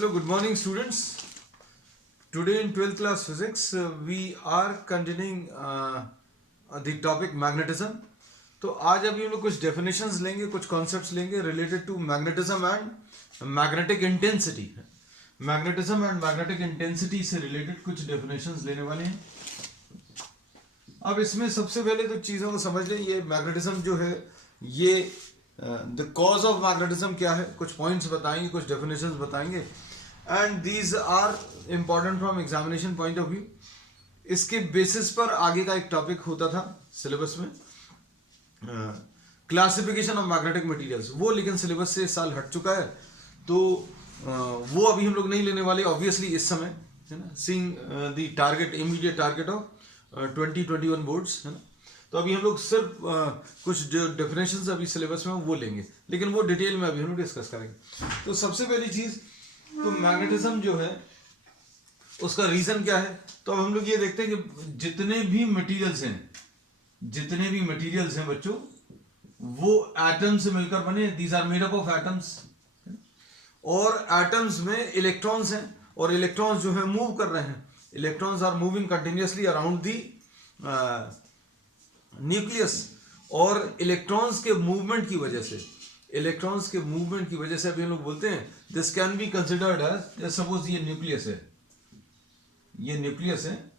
Hello, good morning, students. Today in 12th class physics, we are continuing the topic magnetism. तो आज अभी हम लोग कुछ definitions लेंगे, कुछ concepts लेंगे related to magnetism and magnetic intensity. Magnetism and magnetic intensity से related कुछ definitions लेने वाले हैं. अब इसमें सबसे पहले तो चीज़ों को समझ लें. ये magnetism जो है, ये द कॉज ऑफ मैग्नेटिज्म क्या है, कुछ पॉइंट्स बताएंगे, कुछ डेफिनेशंस बताएंगे, and these are important from examination point of view. इसके बेसिस पर आगे का एक टॉपिक होता था सिलेबस में, क्लासिफिकेशन ऑफ मैग्नेटिक मटेरियल्स. वो लेकिन सिलेबस से इस साल हट चुका है, तो वो अभी हम लोग नहीं लेने वाले ऑब्वियसली इस समय, है ना. Seeing the target, immediate target of 2021 boards, है ना. तो अभी हम लोग सिर्फ कुछ जो डेफिनेशंस अभी सिलेबस में वो लेंगे, लेकिन वो डिटेल में अभी हम लोग डिस्कस करेंगे. तो सबसे पहली चीज, तो मैग्नेटिज्म जो है उसका रीजन क्या है. तो अब हम लोग ये देखते हैं कि जितने भी मटेरियल्स हैं बच्चों, वो एटम से मिलकर बने. These are made up of atoms, और एटम्स में इलेक्ट्रॉन्स हैं, और इलेक्ट्रॉन्स जो है मूव कर रहे हैं. Electrons are moving continuously around the nucleus. और इलेक्ट्रॉन्स के मूवमेंट की वजह से अभी हम लोग बोलते हैं this can be considered as, suppose ये न्यूक्लियस है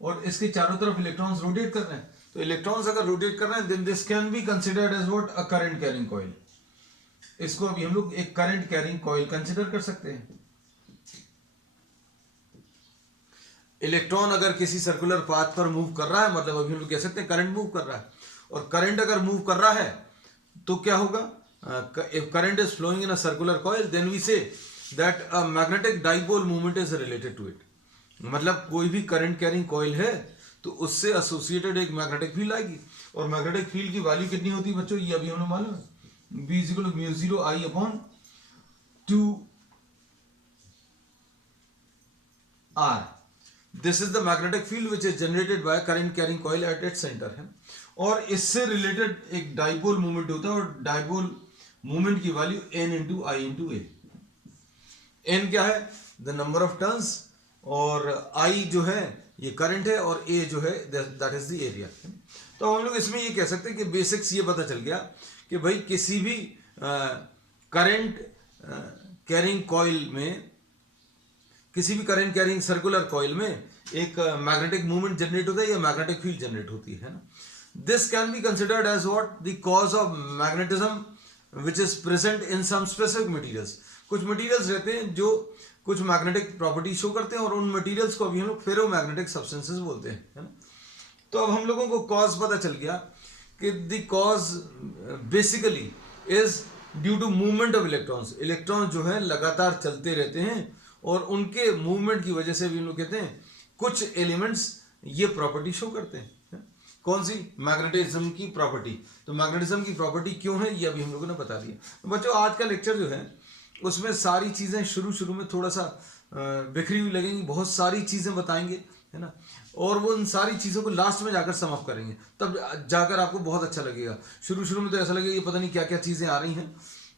और इसके चारों तरफ इलेक्ट्रॉन्स रोटेट कर रहे हैं. तो इलेक्ट्रॉन्स अगर रोटेट कर रहे हैं, then this can be considered as what, a current carrying coil. इसको अभी हम लोग एक करंट कैरिंग कॉइल कंसिडर कर सकते हैं. इलेक्ट्रॉन अगर किसी सर्कुलर पाथ पर मूव कर रहा है, मतलब अभी हम लोग कह सकते हैं करंट मूव कर रहा है. और करंट अगर मूव कर रहा है तो क्या होगा, if current is flowing in a circular coil, then we say that a magnetic dipole movement is related to it. मतलब कोई भी करंट कैरिंग कॉइल है तो उससे एसोसिएटेड एक मैग्नेटिक फील्ड आएगी. और मैग्नेटिक फील्ड की वैल्यू कितनी होती है बच्चों, ये अभी हमें मालूम है, B = μ0I/2R. This is the magnetic field which is generated by current carrying coil at its centre है. और इससे रिलेटेड एक डाइपोल मूवमेंट होता है, और डाइपोल मूवमेंट की वैल्यू N/I/A. N क्या है, द नंबर ऑफ टर्न्स, और I जो है ये करंट है, और A जो है दैट इज द एरिया. तो हम लोग इसमें ये कह सकते हैं कि बेसिक्स ये पता चल गया कि भाई किसी भी करंट कैरिंग कॉइल में, किसी भी करंट कैरिंग सर्कुलर कॉइल में एक मैग्नेटिक मूवमेंट जनरेट होता है या मैग्नेटिक फील्ड जनरेट होती है ना. This can be considered as what, the cause of magnetism which is present in some specific materials. कुछ मटेरियल्स रहते हैं जो कुछ मैग्नेटिक प्रॉपर्टी शो करते हैं, और उन मटेरियल्स को अभी हम लोग फेरोमैग्नेटिक सब्सटेंसेस बोलते हैं, है ना. तो अब हम लोगों को कॉज पता चल गया कि the cause basically is due to movement of electrons. Electron जो है लगातार चलते रहते हैं, और उनके मूवमेंट की वजह से भी हम लोग कहते हैं कुछ एलिमेंट्स ये प्रॉपर्टी शो करते हैं. कौन सी, मैग्नेटिज्म की प्रॉपर्टी. तो मैग्नेटिज्म की प्रॉपर्टी क्यों है ये अभी हम लोगों ने बता दिया. तो बच्चों आज का लेक्चर जो है उसमें सारी चीज़ें शुरू में थोड़ा सा बिखरी हुई लगेंगी, बहुत सारी चीज़ें बताएंगे, है ना. और वो उन सारी चीज़ों को लास्ट में जाकर समाप्त करेंगे, तब जाकर आपको बहुत अच्छा लगेगा. शुरू में तो ऐसा लगेगा कि पता नहीं क्या क्या चीज़ें आ रही हैं.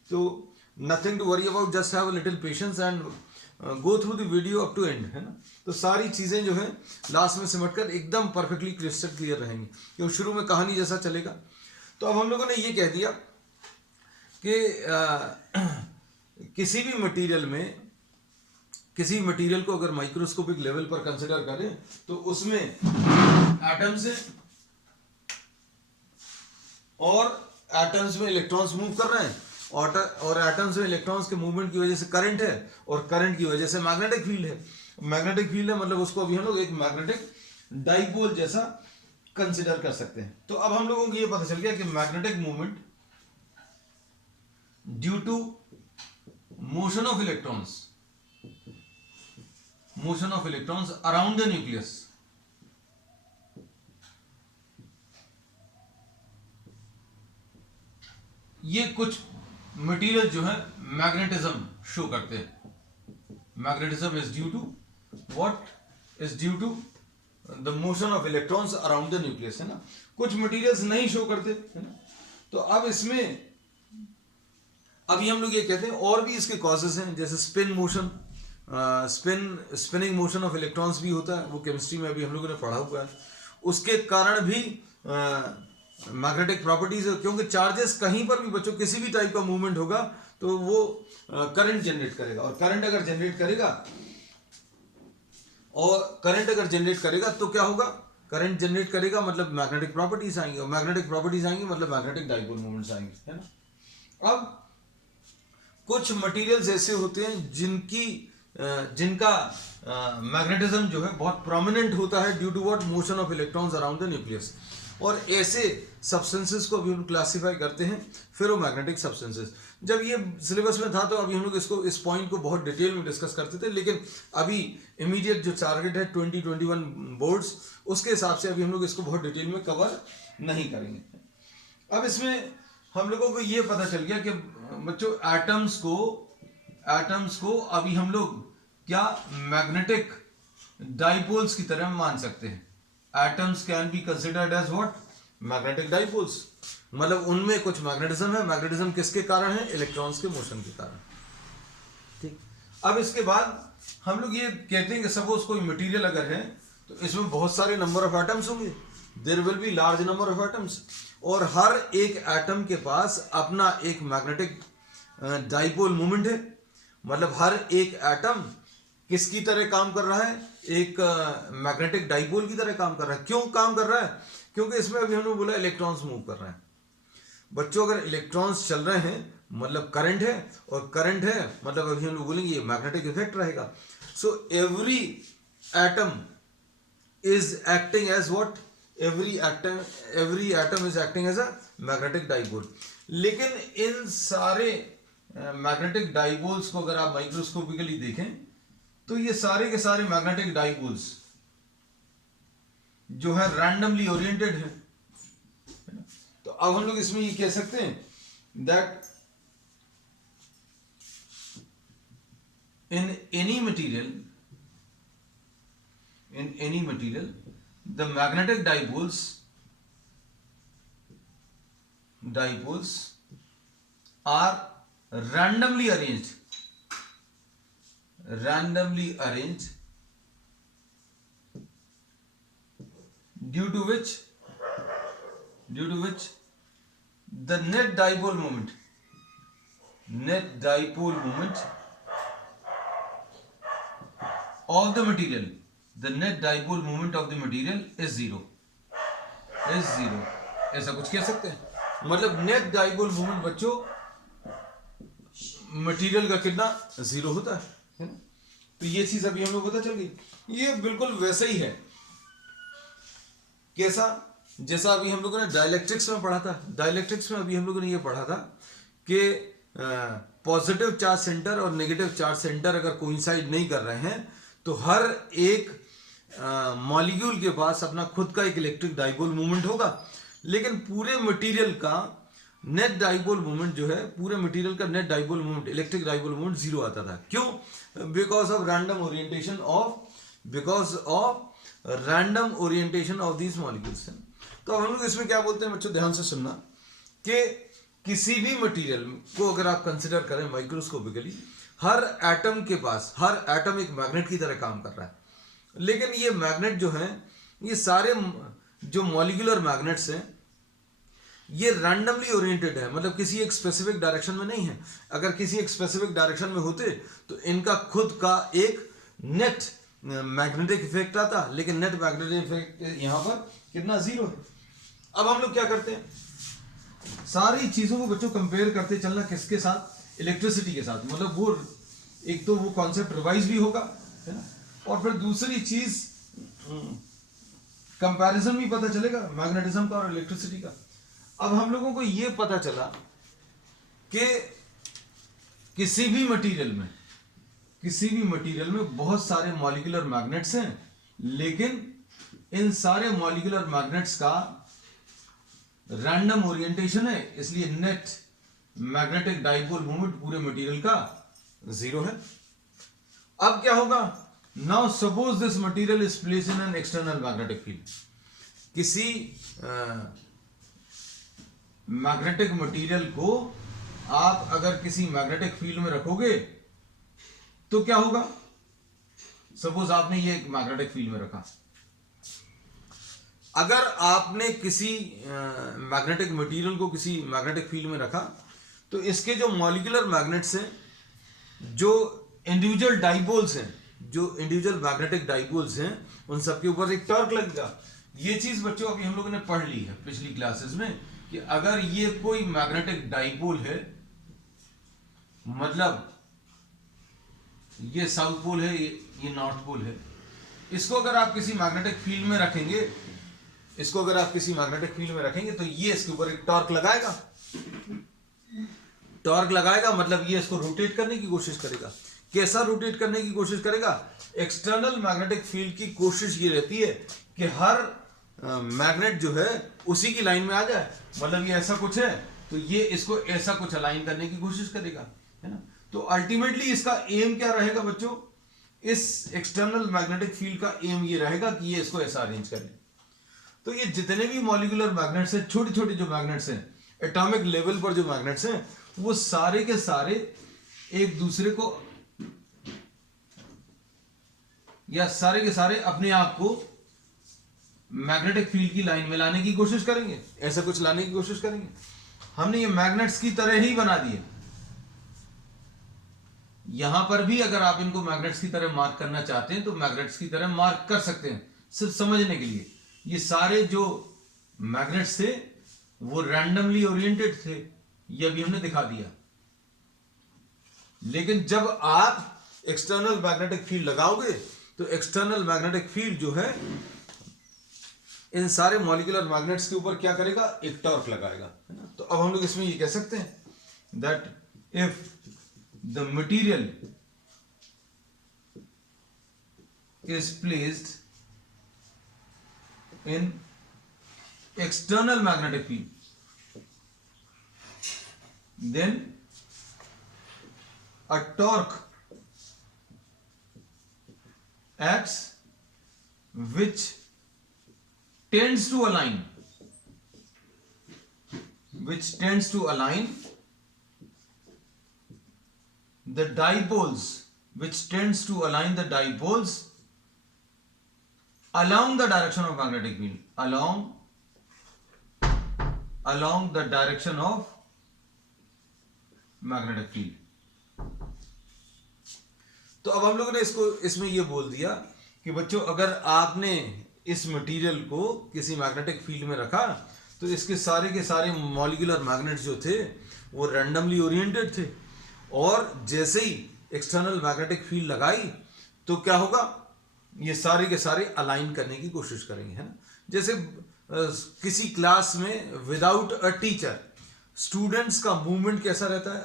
तो nothing to worry about, just have a little patience and go through the video up to end, है ना. तो सारी चीज़ें जो है लास्ट में सिमटकर एकदम परफेक्टली क्रिस्टल क्लियर रहेंगी, क्योंकि शुरू में कहानी जैसा चलेगा. तो अब हम लोगों ने ये कह दिया कि किसी भी मटेरियल को अगर माइक्रोस्कोपिक लेवल पर कंसिडर करें तो उसमें एटम्स हैं, और एटम्स में इलेक्ट्रॉन्स मूव कर रहे हैं, और एटम्स में इलेक्ट्रॉन्स के मूवमेंट की वजह से करंट है, और करंट की वजह से मैग्नेटिक फील्ड है. मैग्नेटिक फील्ड है मतलब उसको अभी हम लोग एक मैग्नेटिक डाइपोल जैसा कंसिडर कर सकते हैं. तो अब हम लोगों को ये पता चल गया कि magnetic movement due to motion of electrons around the nucleus, ये कुछ मटेरियल जो है मैग्नेटिज्म शो करते हैं. Magnetism is due to what, is due to the motion of electrons around the nucleus, है ना. कुछ मटेरियल्स नहीं शो करते, है ना. तो अब इसमें अभी हम लोग ये कहते हैं और भी इसके कॉजेस हैं, जैसे spin motion, spinning motion of electrons भी होता है, वो केमिस्ट्री में अभी हम लोगों ने पढ़ा हुआ है। उसके कारण भी मैग्नेटिक प्रॉपर्टीज है, क्योंकि चार्जेस कहीं पर भी बच्चों किसी भी टाइप का मूवमेंट होगा तो वो करंट जनरेट करेगा, और करंट अगर जनरेट करेगा तो क्या होगा, करंट जनरेट करेगा मतलब मैग्नेटिक प्रॉपर्टीज आएंगे, और मैग्नेटिक प्रॉपर्टीज आएंगे मतलब मैग्नेटिक डाइपोल मोमेंट्स आएंगे, है ना। अब कुछ मटेरियल्स ऐसे होते हैं जिनका मैग्नेटिज्म जो है बहुत प्रोमिनेंट होता है due to what, motion of electrons around the nucleus, और ऐसे सब्सटेंसेस को अभी हम क्लासिफाई करते हैं फेरोमैग्नेटिक सब्सटेंसेस। जब ये सिलेबस में था तो अभी हम लोग इस पॉइंट को बहुत डिटेल में डिस्कस करते थे, लेकिन अभी इमीडिएट जो टारगेट है 2021 बोर्ड्स, उसके हिसाब से अभी हम लोग इसको बहुत डिटेल में कवर नहीं करेंगे। अब इसमें हम लोगों को ये पता चल गया कि बच्चों एटम्स को अभी हम लोग क्या मैग्नेटिक डाइपोल्स की तरह मान सकते हैं। Atoms can be considered as what, magnetic dipoles, मतलब उनमें कुछ मैग्नेटिज्म है। मैग्नेटिज्म किसके कारण है, इलेक्ट्रॉन्स के मोशन के कारण, ठीक। अब इसके बाद हम लोग ये कहते हैं कि सपोज कोई मटेरियल अगर है तो इसमें बहुत सारे नंबर ऑफ एटम्स होंगे, there will be large number of atoms, और हर एक एटम के पास अपना एक मैग्नेटिक डाइपोल मोमेंट है, मतलब हर एक एटम किसकी तरह काम कर रहा है, एक मैग्नेटिक डाइपोल की तरह काम कर रहा है। क्यों काम कर रहा है, क्योंकि इसमें अभी हमने बोला इलेक्ट्रॉन्स मूव कर रहे हैं। बच्चों अगर इलेक्ट्रॉन्स चल रहे हैं मतलब करंट है, और करंट है मतलब अभी हम लोग बोलेंगे ये मैग्नेटिक इफेक्ट रहेगा। So every atom is acting as what, every atom is acting as a magnetic dipole। लेकिन इन सारे मैग्नेटिक डाइपोल्स को अगर आप माइक्रोस्कोपिकली देखें तो ये सारे के सारे मैग्नेटिक डाइपोल्स जो है रैंडमली ओरिएंटेड है। तो अब हम लोग इसमें ये कह सकते हैं that in any material the magnetic dipoles are randomly arranged due to which the net dipole moment of the material, the net dipole moment of the material is zero। ऐसा कुछ कह सकते हैं, मतलब नेट डाइपोल मोमेंट बच्चों material का कितना, zero होता है ना। तो ये चीज अभी हम लोग पता चल गई। ये बिल्कुल वैसा ही है, कैसा, जैसा अभी हम लोगों ने डाइलेक्ट्रिक्स में पढ़ा था। डाइलेक्ट्रिक्स में अभी हम लोगों ने ये पढ़ा था कि पॉजिटिव चार्ज सेंटर और नेगेटिव चार्ज सेंटर अगर कोइंसाइड नहीं कर रहे हैं तो हर एक मॉलिक्यूल के पास अपना खुद का एक इलेक्ट्रिक डाइपोल मोमेंट होगा, लेकिन पूरे मटेरियल का नेट डाइपोल मोमेंट जो है, पूरे मटेरियल का net dipole moment, electric dipole moment zero आता था। क्यों, because of random orientation of these molecules. तो हम लोग इसमें क्या बोलते हैं बच्चों, ध्यान से सुनना, कि किसी भी मटेरियल को अगर आप कंसिडर करें माइक्रोस्कोपिकली, हर एटम के पास, हर एटम एक मैग्नेट की तरह काम कर रहा है, लेकिन ये मैग्नेट जो है, ये सारे जो मॉलिक्यूलर मैग्नेट्स हैं ये रैंडमली ओरिएंटेड है, मतलब किसी एक स्पेसिफिक डायरेक्शन में नहीं है। अगर किसी एक स्पेसिफिक डायरेक्शन में होते तो इनका खुद का एक नेट मैग्नेटिक इफेक्ट आता, लेकिन नेट मैग्नेटिक इफेक्ट यहां पर कितना, जीरो है। अब हम लोग क्या करते हैं, सारी चीजों को बच्चों कंपेयर करते चलना, किसके साथ, इलेक्ट्रिसिटी के साथ। मतलब वो एक तो वो कॉन्सेप्ट रिवाइज भी होगा, है ना, और फिर दूसरी चीज कंपैरिजन भी पता चलेगा मैग्नेटिज्म का और इलेक्ट्रिसिटी का। अब हम लोगों को ये पता चला कि किसी भी मटेरियल में बहुत सारे मॉलिक्यूलर मैग्नेट्स हैं, लेकिन इन सारे मॉलिक्यूलर मैग्नेट्स का रैंडम ओरिएंटेशन है, इसलिए नेट मैग्नेटिक डाइपोल मोमेंट पूरे मटेरियल का जीरो है। अब क्या होगा, now suppose this material is placed in an external magnetic field. किसी मैग्नेटिक मटेरियल को आप अगर किसी मैग्नेटिक फील्ड में रखोगे तो क्या होगा, सपोज आपने ये एक मैग्नेटिक फील्ड में रखा, अगर आपने किसी मैग्नेटिक मटेरियल को किसी मैग्नेटिक फील्ड में रखा, तो इसके जो मॉलिक्यूलर मैग्नेट्स हैं, जो इंडिविजुअल डाइपोल्स हैं, जो इंडिविजुअल मैग्नेटिक डाइपोल्स हैं, उन सबके ऊपर एक टॉर्क लगेगा। ये चीज बच्चों अभी हम लोगों ने पढ़ ली है पिछली क्लासेस में कि अगर ये कोई मैग्नेटिक डाइपोल है, मतलब ये साउथ पोल है, ये नॉर्थ पोल है, इसको अगर आप किसी मैग्नेटिक फील्ड में रखेंगे, इसको अगर आप किसी मैग्नेटिक फील्ड में रखेंगे, तो ये इसके ऊपर एक टॉर्क लगाएगा। टॉर्क लगाएगा मतलब ये इसको रोटेट करने की कोशिश करेगा। कैसा रोटेट करने की कोशिश करेगा? एक्सटर्नल मैग्नेटिक फील्ड की कोशिश ये रहती है कि हर मैग्नेट जो है उसी की लाइन में आ जाए, मतलब ये ऐसा कुछ है तो ये इसको ऐसा कुछ अलाइन करने की कोशिश करेगा, है ना। तो अल्टीमेटली इसका एम क्या रहेगा बच्चों? इस एक्सटर्नल मैग्नेटिक फील्ड का एम ये रहेगा कि ये इसको ऐसा अरेंज कर ले। तो ये जितने भी मॉलिक्यूलर मैग्नेट्स हैं, छोटे छोटे जो मैग्नेट्स हैं, एटॉमिक लेवल पर जो मैग्नेट्स हैं, वो सारे के सारे एक दूसरे को या सारे के सारे अपने आप को मैग्नेटिक फील्ड की लाइन में लाने की कोशिश करेंगे, ऐसा कुछ लाने की कोशिश करेंगे। हमने ये मैग्नेट्स की तरह ही बना दिए। यहां पर भी अगर आप इनको मैग्नेट्स की तरह मार्क करना चाहते हैं तो मैग्नेट्स की तरह मार्क कर सकते हैं, सिर्फ समझने के लिए। ये सारे जो मैग्नेट्स थे वो रैंडमली ओरिएंटेड थे, ये अभी हमने दिखा दिया। लेकिन जब आप एक्सटर्नल मैग्नेटिक फील्ड लगाओगे तो एक्सटर्नल मैग्नेटिक फील्ड जो है इन सारे मॉलिक्यूलर मैग्नेट्स के ऊपर क्या करेगा? एक टॉर्क लगाएगा, है ना। तो अब हम लोग इसमें ये कह सकते हैं that if the material is placed in external magnetic field, then a torque acts which tends to align the dipoles, along the direction of magnetic field, along the direction of magnetic field। तो अब हम लोगों ने इसमें ये बोल दिया कि बच्चों अगर आपने इस मटेरियल को किसी मैग्नेटिक फील्ड में रखा तो इसके सारे के सारे मॉलिक्यूलर मैग्नेट्स जो थे वो रैंडमली ओरिएंटेड थे, और जैसे ही एक्सटर्नल मैग्नेटिक फील्ड लगाई तो क्या होगा? ये सारे के सारे अलाइन करने की कोशिश करेंगे, है ना। जैसे किसी क्लास में विदाउट अ टीचर स्टूडेंट्स का मूवमेंट कैसा रहता है?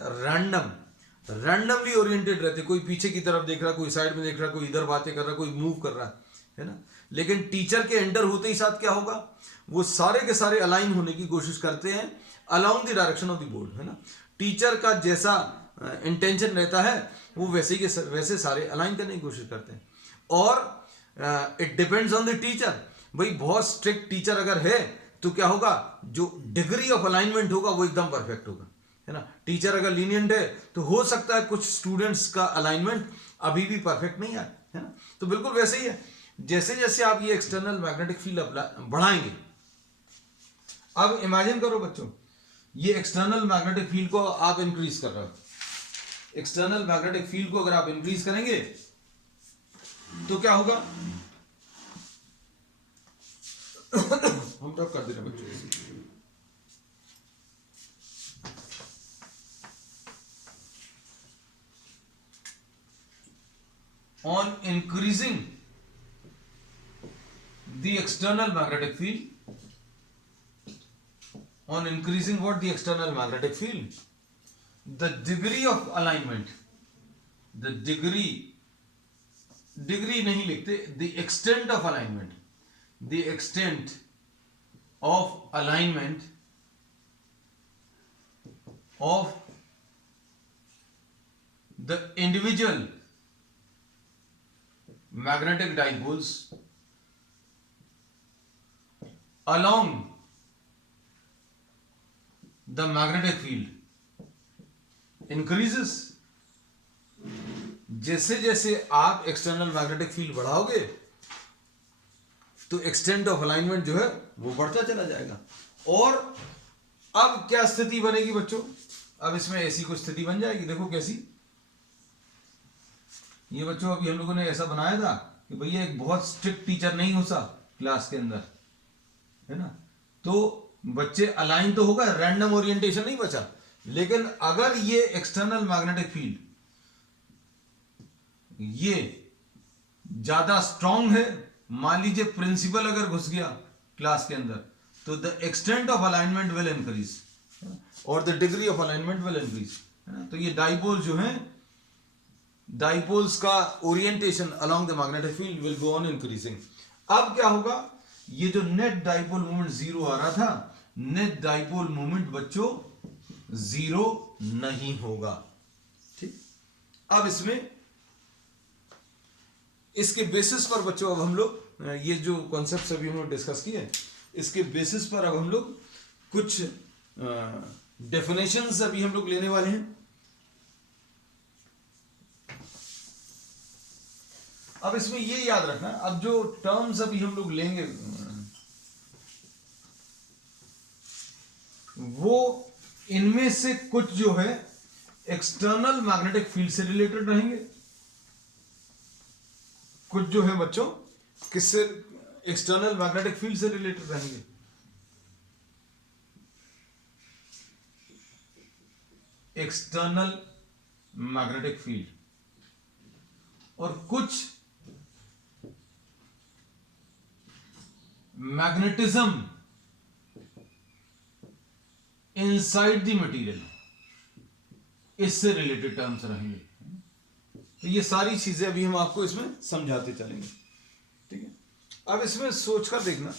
रैंडमली ओरिएंटेड रहते, कोई पीछे की तरफ देख रहा, कोई साइड में देख रहा, कोई इधर बातें कर रहा, कोई मूव कर रहा है ना। लेकिन टीचर के एंटर होते ही साथ क्या होगा? वो सारे के सारे अलाइन होने की कोशिश करते हैं along the direction of the board, है ना। टीचर का जैसा इंटेंशन रहता है वो वैसे सारे अलाइन करने की कोशिश करते हैं। और it depends on the teacher. भाई बहुत स्ट्रिक्ट टीचर अगर है तो क्या होगा? जो डिग्री ऑफ अलाइनमेंट होगा वो एकदम परफेक्ट होगा, है ना। टीचर अगर लीनियंट है तो हो सकता है कुछ स्टूडेंट्स का अलाइनमेंट अभी भी परफेक्ट नहीं आए, है ना। तो बिल्कुल वैसे ही है, जैसे जैसे आप ये एक्सटर्नल मैग्नेटिक फील्ड बढ़ाएंगे। अब इमेजिन करो बच्चों, ये एक्सटर्नल मैग्नेटिक फील्ड को आप इंक्रीज कर रहे हो। एक्सटर्नल मैग्नेटिक फील्ड को अगर आप इंक्रीज करेंगे तो क्या होगा? हम तो कर दे रहे बच्चों। On increasing the external magnetic field, on increasing what? The external magnetic field, the degree of alignment, the degree नहीं लिखते, the extent of alignment, the extent of alignment of the individual magnetic dipoles along the magnetic field increases जैसे जैसे आप external magnetic field बढ़ाओगे तो extent of alignment जो है वो बढ़ता चला जाएगा। और अब क्या स्थिति बनेगी बच्चों, अब इसमें ऐसी कुछ स्थिति बन जाएगी, देखो कैसी। ये बच्चों अभी हम लोगों ने ऐसा बनाया था कि भैया एक बहुत स्ट्रिक्ट टीचर नहीं होता क्लास के अंदर, है ना, तो बच्चे अलाइन तो होगा, रैंडम ओरिएंटेशन नहीं बचा। लेकिन अगर ये एक्सटर्नल मैग्नेटिक फील्ड ये ज्यादा स्ट्रांग है, मान लीजिए प्रिंसिपल अगर घुस गया क्लास के अंदर, तो the extent of alignment will increase और the degree of alignment will increase. तो ये डाइपोल जो है, डाइपोल्स का orientation along the magnetic field will go on increasing. अब क्या होगा, ये जो नेट डाइपोल मोमेंट जीरो आ रहा था, नेट डाइपोल मोमेंट बच्चों जीरो नहीं होगा। ठीक, अब इसमें इसके बेसिस पर बच्चों अब हम लोग ये जो कॉन्सेप्ट अभी हम लोग डिस्कस किए, इसके बेसिस पर अब हम लोग कुछ डेफिनेशंस अभी हम लोग लेने वाले हैं। अब इसमें ये याद रखना, अब जो टर्म्स अभी हम लोग लेंगे वो इनमें से कुछ जो है एक्सटर्नल मैग्नेटिक फील्ड से रिलेटेड रहेंगे, कुछ जो है बच्चों किससे, एक्सटर्नल मैग्नेटिक फील्ड से रिलेटेड रहेंगे। एक्सटर्नल मैग्नेटिक फील्ड, और कुछ मैग्नेटिज्म इनसाइड द मटेरियल, इससे रिलेटेड टर्म्स रहेंगे। तो ये सारी चीजें अभी हम आपको इसमें समझाते चलेंगे। ठीक है, अब इसमें सोचकर देखना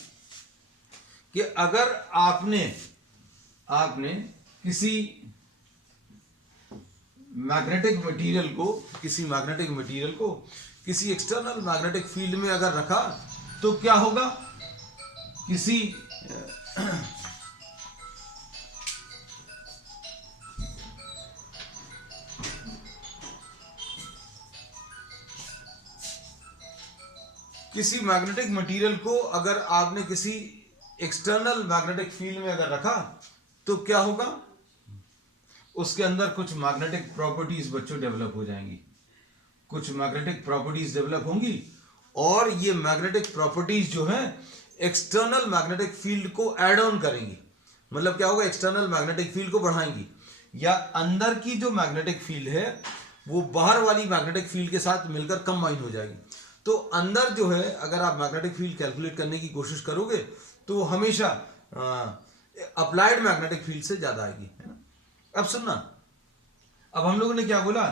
कि अगर आपने किसी मैग्नेटिक मटेरियल को किसी एक्सटर्नल मैग्नेटिक फील्ड में अगर रखा तो क्या होगा, किसी मैग्नेटिक मटेरियल को अगर आपने किसी एक्सटर्नल मैग्नेटिक फील्ड में अगर रखा तो क्या होगा, उसके अंदर कुछ मैग्नेटिक प्रॉपर्टीज बच्चों डेवलप हो जाएंगी, कुछ मैग्नेटिक प्रॉपर्टीज डेवलप होंगी, और ये मैग्नेटिक प्रॉपर्टीज जो है एक्सटर्नल मैग्नेटिक फील्ड को ऐड ऑन करेंगी। मतलब क्या होगा, एक्सटर्नल मैग्नेटिक फील्ड को बढ़ाएंगी, या अंदर की जो मैग्नेटिक फील्ड है वो बाहर वाली मैग्नेटिक फील्ड के साथ मिलकर कंबाइन हो जाएगी। तो अंदर जो है अगर आप मैग्नेटिक फील्ड कैलकुलेट करने की कोशिश करोगे तो हमेशा अप्लाइड मैग्नेटिक फील्ड से ज्यादा आएगी, है ना। अब सुनना, अब हम लोगों ने क्या बोला,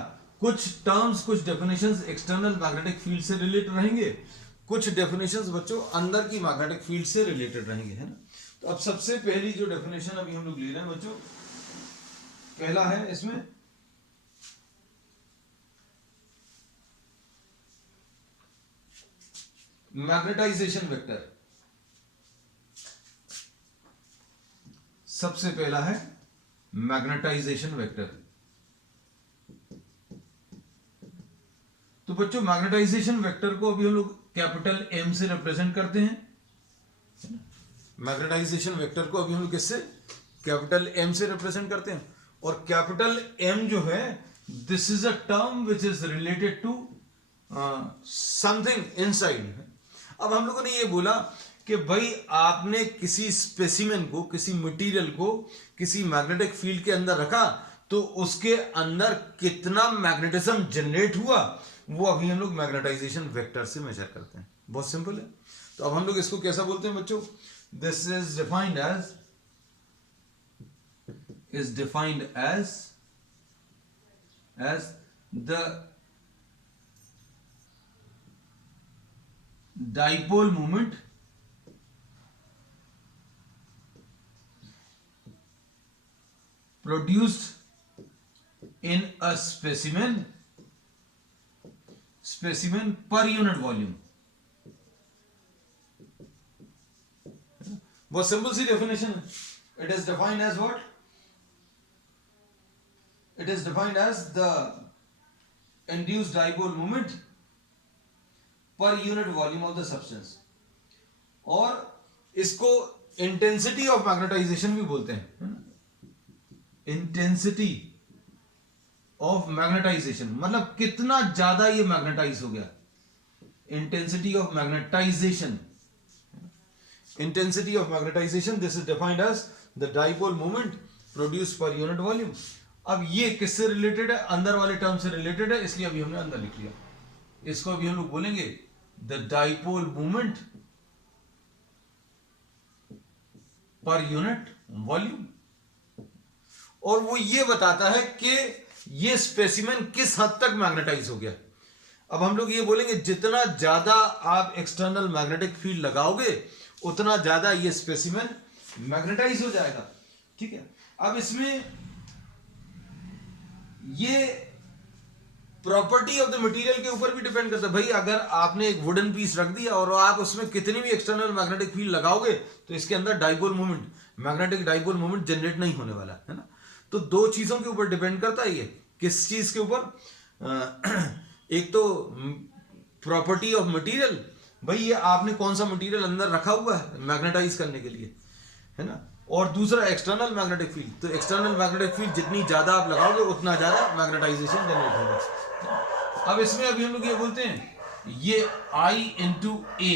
कुछ टर्म्स, कुछ डेफिनेशंस एक्सटर्नल मैग्नेटिक फील्ड से रिलेटेड रहेंगे, कुछ डेफिनेशंस बच्चों अंदर की मैग्नेटिक फील्ड से रिलेटेड रहेंगे, है ना। तो अब सबसे पहली जो डेफिनेशन अभी हम लोग ले रहे हैं बच्चों, पहला है इसमें मैग्नेटाइजेशन वेक्टर। सबसे पहला है मैग्नेटाइजेशन वेक्टर। तो बच्चों मैग्नेटाइजेशन वेक्टर को अभी हम लोग कैपिटल एम से रिप्रेजेंट करते हैं। मैग्नेटाइजेशन वेक्टर को अभी हम लोग किससे, कैपिटल एम से रिप्रेजेंट करते हैं। और कैपिटल एम जो है, this is a term which is related to something inside. अब हम लोगों ने ये बोला कि भाई आपने किसी स्पेसिमेन को, किसी मटेरियल को किसी मैग्नेटिक फील्ड के अंदर रखा तो उसके अंदर कितना मैग्नेटिज्म जनरेट हुआ वो अभी हम लोग मैग्नेटाइजेशन वेक्टर से मेजर करते हैं। बहुत सिंपल है। तो अब हम लोग इसको कैसा बोलते हैं बच्चों, this is defined as the dipole moment produced in a specimen per unit volume। बहुत सिंपल सी डेफिनेशन है। It is defined as what, it is defined as the induced dipole moment per unit volume of the substance, और इसको intensity of magnetization भी बोलते हैं। Intensity of magnetization मतलब कितना ज्यादा ये मैग्नेटाइज हो गया। Intensity of magnetization, intensity of magnetization, this is defined as the dipole moment produced per unit volume। अब ये किससे रिलेटेड है? अंदर वाले टर्म से रिलेटेड है, इसलिए अभी हमने अंदर लिख लिया। इसको अभी हम लोग बोलेंगे द डाइपोल मोमेंट पर यूनिट वॉल्यूम, और वो ये बताता है कि ये स्पेसिमेन किस हद तक मैग्नेटाइज हो गया। अब हम लोग ये बोलेंगे जितना ज्यादा आप एक्सटर्नल मैग्नेटिक फील्ड लगाओगे उतना ज्यादा ये स्पेसिमेन मैग्नेटाइज हो जाएगा। ठीक है, अब इसमें ये प्रॉपर्टी ऑफ द मटेरियल के ऊपर भी डिपेंड करता है। भाई अगर आपने एक वुडन पीस रख दिया और आप उसमें कितनी भी एक्सटर्नल मैग्नेटिक फील्ड लगाओगे तो इसके अंदर dipole moment, magnetic dipole moment generate नहीं होने वाला है ना। तो दो चीजों के ऊपर डिपेंड करता है। ये किस चीज के ऊपर? एक तो प्रॉपर्टी ऑफ मटेरियल, भाई ये आपने कौन सा मटेरियल अंदर रखा हुआ है मैग्नेटाइज करने के लिए, है ना। और दूसरा एक्सटर्नल मैग्नेटिक फील्ड, तो एक्सटर्नल मैग्नेटिक फील्ड जितनी ज्यादा आप लगाओगे उतना ज्यादा मैग्नेटाइजेशन जनरेट होगा। अब इसमें अभी हम लोग ये बोलते हैं ये I इंटू ए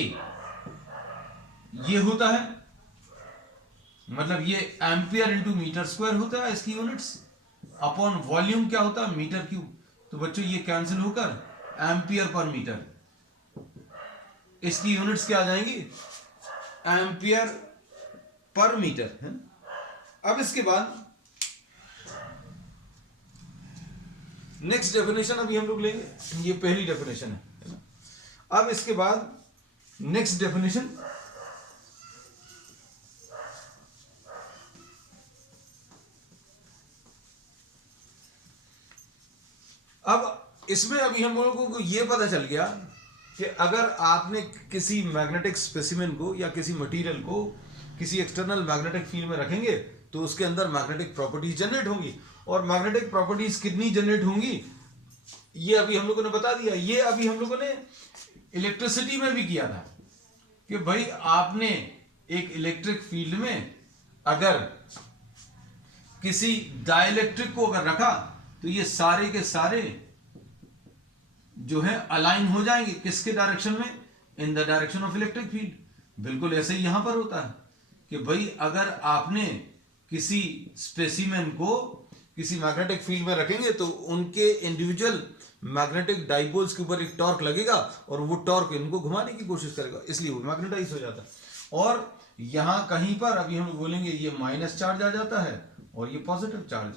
ये होता है, मतलब ये एम्पियर इंटू मीटर स्क्वायर होता है इसकी यूनिट्स, अपॉन वॉल्यूम क्या होता है? Metre cube. तो बच्चों ये कैंसिल होकर एम्पियर पर मीटर, इसकी यूनिट्स क्या आ जाएंगी? एम्पियर पर मीटर है। अब इसके बाद नेक्स्ट डेफिनेशन अभी हम लोग लेंगे, ये पहली डेफिनेशन है ना। अब इसके बाद नेक्स्ट डेफिनेशन, अब इसमें अभी हम लोगों को ये पता चल गया कि अगर आपने किसी मैग्नेटिक स्पेसिमेन को या किसी मटेरियल को किसी एक्सटर्नल मैग्नेटिक फील्ड में रखेंगे तो उसके अंदर मैग्नेटिक प्रॉपर्टीज जनरेट होंगी, और मैग्नेटिक प्रॉपर्टीज कितनी जनरेट होंगी ये अभी हम लोगों ने बता दिया। ये अभी हम लोगों ने इलेक्ट्रिसिटी में भी किया था कि भाई आपने एक इलेक्ट्रिक फील्ड में अगर किसी डाइलेक्ट्रिक को अगर रखा तो ये सारे के सारे जो है अलाइन हो जाएंगे किसके डायरेक्शन में? In the direction of electric field. बिल्कुल ऐसे ही यहां पर होता है कि भाई अगर आपने किसी स्पेसिमेन को किसी मैग्नेटिक फील्ड में रखेंगे तो उनके इंडिविजुअल मैग्नेटिक डाइपोल्स के ऊपर एक टॉर्क लगेगा और वो टॉर्क इनको घुमाने की कोशिश करेगा, इसलिए वो मैग्नेटाइज हो जाता है। और यहां कहीं पर अभी हम बोलेंगे ये माइनस चार्ज आ जाता है और ये पॉजिटिव चार्ज,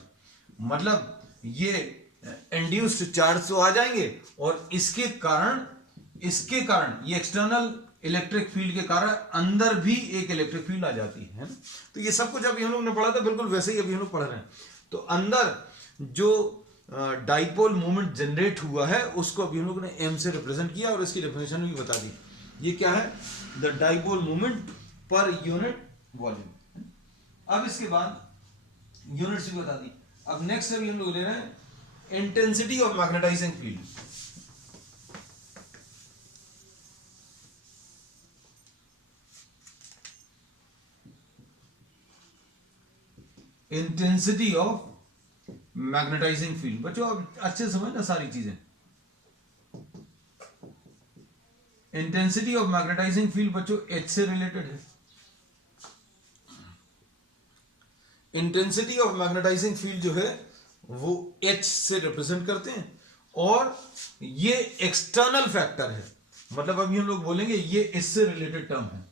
मतलब ये इंड्यूस्ड चार्ज तो आ जाएंगे और इसके कारण ये एक्सटर्नल इलेक्ट्रिक फील्ड के कारण अंदर भी एक इलेक्ट्रिक फील्ड आ जाती है ना। तो ये सब कुछ अभी हम लोग ने पढ़ा था, बिल्कुल वैसे ही अभी हम लोग पढ़ रहे हैं। तो अंदर जो डाइपोल मोमेंट जनरेट हुआ है उसको अभी हम लोग ने एम से रिप्रेजेंट किया और इसकी डेफिनेशन भी बता दी। ये क्या है? द डाइपोल मोमेंट पर यूनिट वॉल्यूम। अब इसके बाद यूनिट्स भी बता दी। अब नेक्स्ट अभी हम लोग ले रहे हैं intensity of magnetising field. Intensity of magnetising field. बच्चों अब अच्छे समझना सारी चीजें। इंटेंसिटी ऑफ मैग्नेटाइजिंग फील्ड बच्चों एच से रिलेटेड है। इंटेंसिटी ऑफ मैग्नेटाइजिंग फील्ड जो है वो एच से रिप्रेजेंट करते हैं और ये एक्सटर्नल फैक्टर है, मतलब अभी हम लोग बोलेंगे ये इससे रिलेटेड टर्म है।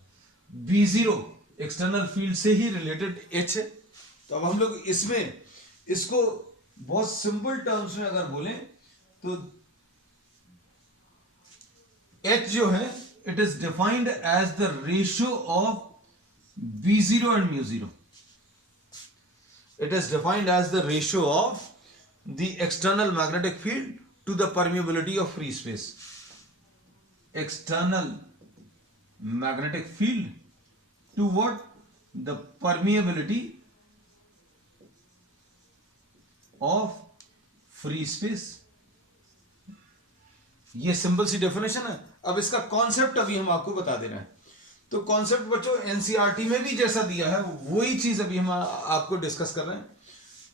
B0 एक्सटर्नल फील्ड से ही रिलेटेड एच है। तो अब हम लोग इसमें इसको बहुत सिंपल टर्म्स में अगर बोलें तो एच जो है it is defined as the ratio of B0 and म्यू0। It is defined as the ratio of the external magnetic field to the permeability of free space. External magnetic field to what? The permeability of free space. ये simple सी definition है। अब इसका concept अभी हम आपको बता दे रहे हैं। तो कॉन्सेप्ट बच्चों एनसीईआरटी में भी जैसा दिया है वही चीज अभी हम आपको डिस्कस कर रहे हैं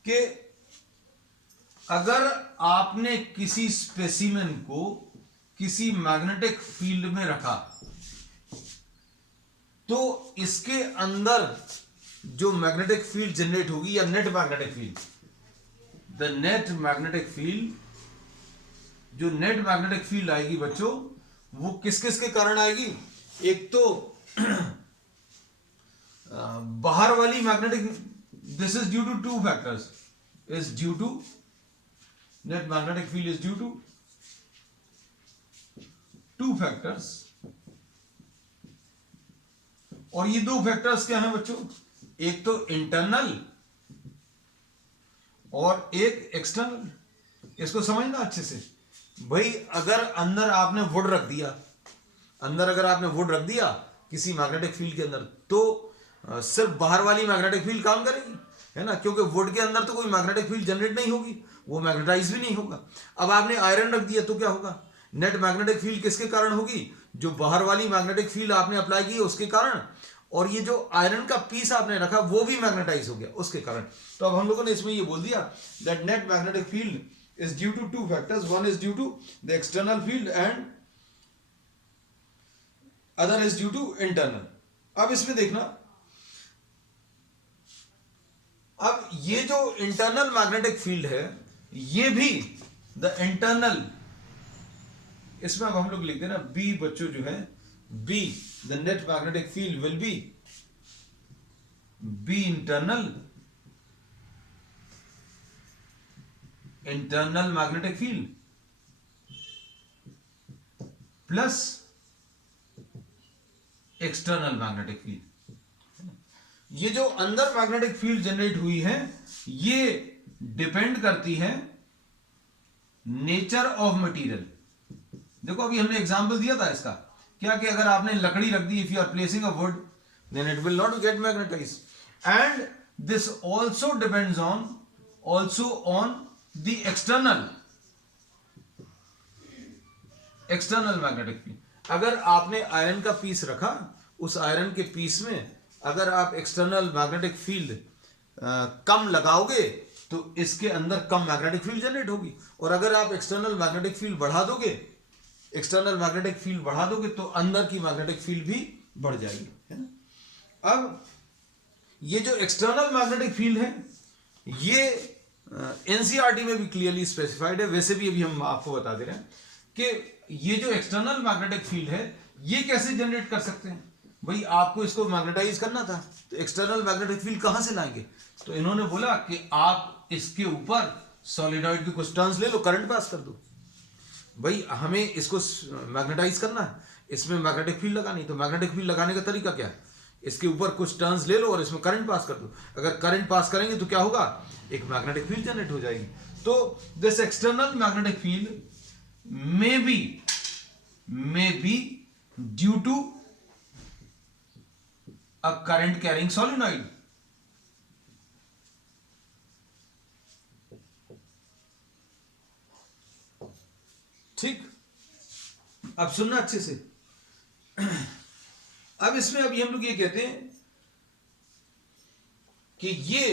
कि अगर आपने किसी स्पेसिमेन को किसी मैग्नेटिक फील्ड में रखा तो इसके अंदर जो मैग्नेटिक फील्ड जनरेट होगी या net magnetic field, the net magnetic field, जो नेट मैग्नेटिक फील्ड आएगी बच्चों वो किस किस के कारण आएगी? एक तो बाहर वाली magnetic, this is due to two factors, is due to net magnetic field is due to two factors. और ये दो फैक्टर्स क्या हैं बच्चों? एक तो इंटरनल और एक एक्सटर्नल। इसको समझना अच्छे से भाई। अगर अंदर आपने वुड रख दिया, अंदर अगर आपने वुड रख दिया किसी मैग्नेटिक फील्ड के अंदर तो सिर्फ बाहर वाली मैग्नेटिक फील्ड काम करेगी, है ना, क्योंकि वुड के अंदर तो कोई मैग्नेटिक फील्ड जनरेट नहीं होगी, वो मैग्नेटाइज भी नहीं होगा। अब आपने आयरन रख दिया तो क्या होगा? नेट मैग्नेटिक फील्ड किसके कारण होगी? जो बाहर वाली मैग्नेटिक फील्ड आपने अप्लाई की उसके कारण, और ये जो आयरन का पीस आपने रखा वो भी मैग्नेटाइज हो गया उसके कारण। तो अब हम लोगों ने इसमें ये बोल दिया that net magnetic field is due to two factors. One is due to the external field and other is due to internal. अब इसमें देखना, अब ये जो इंटरनल मैग्नेटिक फील्ड है ये भी द इंटरनल, इसमें अब हम लोग लिख देना बी बच्चों जो है B, the net magnetic field will be B internal, internal magnetic field plus external magnetic field. ये जो अंदर मैग्नेटिक फील्ड जनरेट हुई है ये डिपेंड करती है नेचर ऑफ मटेरियल। देखो अभी हमने एग्जांपल दिया था इसका क्या, कि अगर आपने लकड़ी रख दी, if you are placing a wood then it will not get magnetize, and this also depends on the external magnetic field. अगर आपने आयरन का पीस रखा, उस आयरन के पीस में अगर आप एक्सटर्नल मैग्नेटिक फील्ड कम लगाओगे तो इसके अंदर कम मैग्नेटिक फील्ड जनरेट होगी, और अगर आप एक्सटर्नल मैग्नेटिक फील्ड बढ़ा दोगे तो अंदर की मैग्नेटिक फील्ड भी बढ़ जाएगी, है ना। अब ये जो एक्सटर्नल मैग्नेटिक फील्ड है ये एनसीईआरटी में भी क्लियरली स्पेसिफाइड है, वैसे भी अभी हम आपको बता दे रहे हैं कि ये जो एक्सटर्नल मैग्नेटिक फील्ड है ये कैसे जनरेट कर सकते हैं। भाई आपको इसको मैग्नेटाइज करना था तो एक्सटर्नल मैग्नेटिक फील्ड कहां से लाएंगे? तो इन्होंने बोला कि आप इसके ऊपर सॉलिडॉइड की कुछ टर्न्स ले लो, करंट पास कर दो। भाई हमें इसको मैग्नेटाइज करना है, इसमें मैग्नेटिक फील्ड लगानी, तो मैग्नेटिक फील्ड लगाने का तरीका क्या है? इसके ऊपर कुछ टर्न्स ले लो और इसमें करंट पास कर दो। अगर करंट पास करेंगे तो क्या होगा? एक मैग्नेटिक फील्ड जनरेट हो जाएगी। तो this external magnetic field may be due to a current carrying solenoid. ठीक, अब सुनना अच्छे से। अब इसमें अभी हम लोग ये कहते हैं कि ये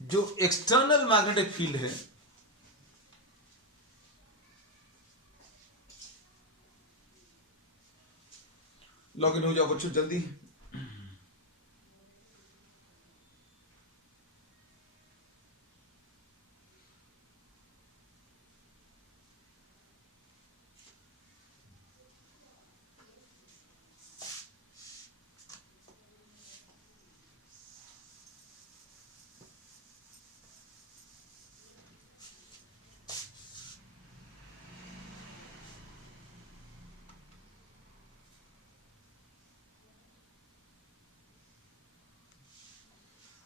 जो एक्सटर्नल मैग्नेटिक फील्ड है लॉगिन हो जाओ बच्चों जल्दी।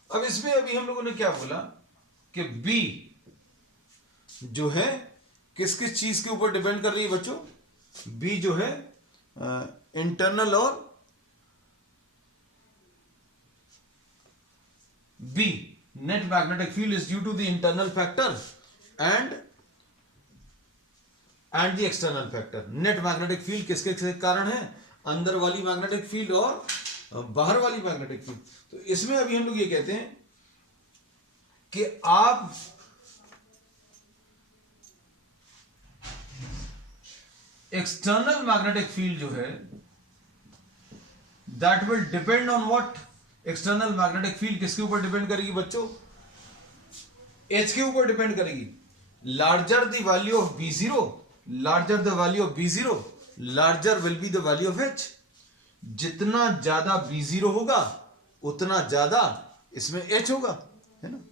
अब इसमें अभी हम लोगों ने क्या बोला कि बी जो है किस किस चीज के ऊपर डिपेंड कर रही है बच्चों? बी जो है इंटरनल और B net magnetic field is due to the internal factor and the external factor. Net magnetic field किसके कारण है? अंदर वाली मैग्नेटिक फील्ड और बाहर वाली मैग्नेटिक फील्ड। तो इसमें अभी हम लोग ये कहते हैं कि आप एक्सटर्नल मैग्नेटिक फील्ड जो है that will depend on what? External magnetic field किसके ऊपर डिपेंड करेगी बच्चों? एच के ऊपर डिपेंड करेगी। Larger the value of B0, larger the value of B0, larger will be the value of H। जितना ज्यादा B0 होगा उतना ज्यादा इसमें H होगा, है ना।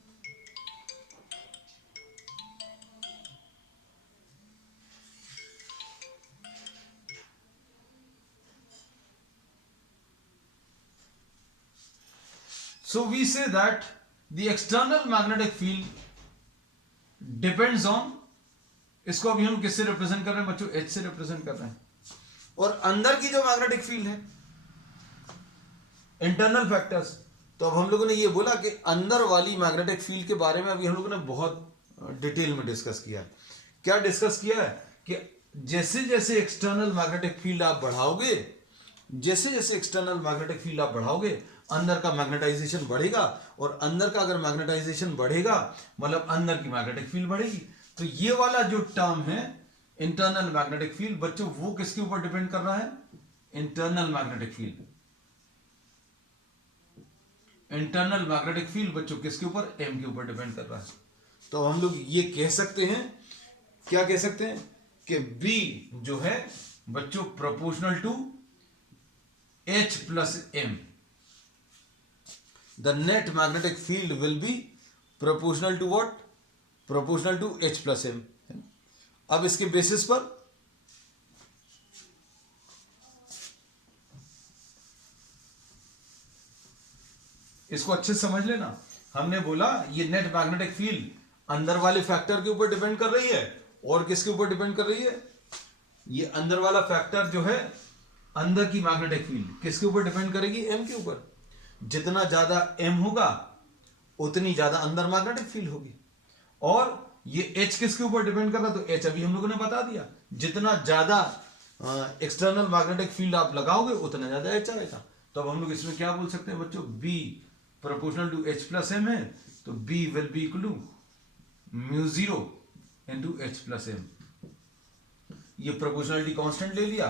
So we say that the external magnetic field depends on, इसको अभी हम किससे रिप्रेजेंट कर रहे हैं बच्चों? H से रिप्रेजेंट कर रहे हैं। और अंदर की जो मैग्नेटिक फील्ड है, इंटरनल फैक्टर्स, तो अब हम लोगों ने ये बोला कि अंदर वाली मैग्नेटिक फील्ड के बारे में अभी हम लोगों ने बहुत डिटेल में डिस्कस किया है। क्या डिस्कस किया है कि जैसे जैसे एक्सटर्नल मैग्नेटिक फील्ड आप बढ़ाओगे, जैसे जैसे एक्सटर्नल मैग्नेटिक फील्ड आप बढ़ाओगे, अंदर का मैग्नेटाइजेशन बढ़ेगा, और अंदर का अगर मैग्नेटाइजेशन बढ़ेगा मतलब अंदर की मैग्नेटिक फील्ड बढ़ेगी। तो ये वाला जो टर्म है इंटरनल मैग्नेटिक फील्ड बच्चों, वो किसके ऊपर डिपेंड कर रहा है? Internal magnetic field. Internal magnetic field बच्चों किसके ऊपर? M के ऊपर डिपेंड कर रहा है। तो हम लोग ये कह सकते हैं, क्या कह सकते हैं कि B जो है बच्चों proportional to H plus M। The net magnetic field will be proportional to what? Proportional to H plus M। अब इसके बेसिस पर इसको अच्छे से समझ लेना। हमने बोला ये नेट मैग्नेटिक फील्ड अंदर वाले फैक्टर के ऊपर डिपेंड कर रही है, और किसके ऊपर डिपेंड कर रही है? ये अंदर वाला फैक्टर जो है, अंदर की मैग्नेटिक फील्ड किसके ऊपर डिपेंड करेगी? M के ऊपर। जितना ज्यादा M होगा उतनी ज्यादा अंदर मैग्नेटिक फील्ड होगी। और ये H किसके ऊपर डिपेंड कर रहा है? तो H अभी हम लोगों ने बता दिया, जितना ज्यादा एक्सटर्नल मैग्नेटिक फील्ड आप लगाओगे उतना ज्यादा H आएगा। तो अब हम लोग इसमें क्या बोल सकते हैं बच्चों? B proportional to H plus M है, तो B will be equal to μ0 into H plus M। ये प्रोपोर्शनलिटी कांस्टेंट ले लिया।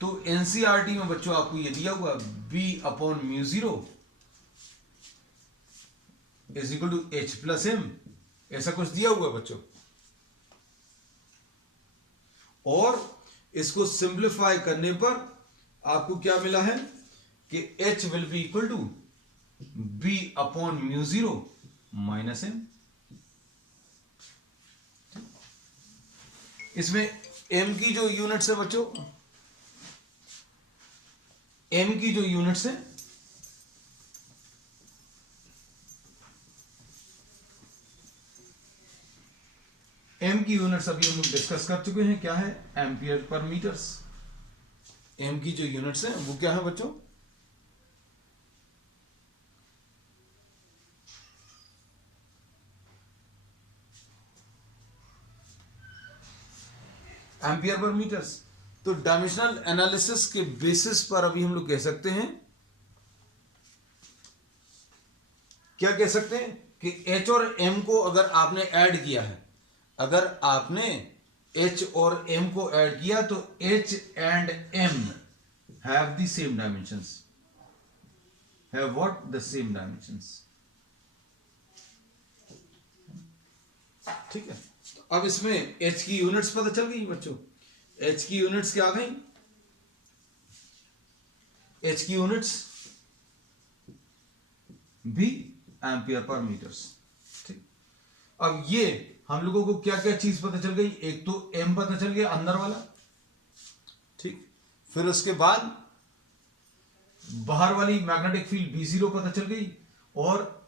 तो एनसीईआरटी में बच्चों आपको ये दिया हुआ B upon μ0 is equal to H plus M, ऐसा कुछ दिया हुआ है बच्चों। और इसको सिंप्लीफाई करने पर आपको क्या मिला है कि H will be equal to B upon μ0 minus M। इसमें M की जो यूनिट्स है बच्चों, M की जो यूनिट्स है, M की यूनिट्स अभी हम लोग डिस्कस कर चुके हैं। क्या है? Ampere per metres. M की जो यूनिट्स है वो क्या है बच्चों? Ampere per metres. तो डायमेंशनल एनालिसिस के बेसिस पर अभी हम लोग कह सकते हैं, क्या कह सकते हैं कि H और M को अगर आपने ऐड किया है, अगर आपने H और M को ऐड किया तो H and M have the same dimensions, have what? The same dimensions. ठीक है। तो अब इसमें H की यूनिट्स पता चल गई बच्चों। H की यूनिट्स क्या आ गई? H की यूनिट्स भी एम्पियर पर मीटर्स। ठीक। अब ये हम लोगों को क्या क्या चीज पता चल गई? एक तो M पता चल गया अंदर वाला, ठीक। फिर उसके बाद बाहर वाली मैग्नेटिक फील्ड B0 पता चल गई, और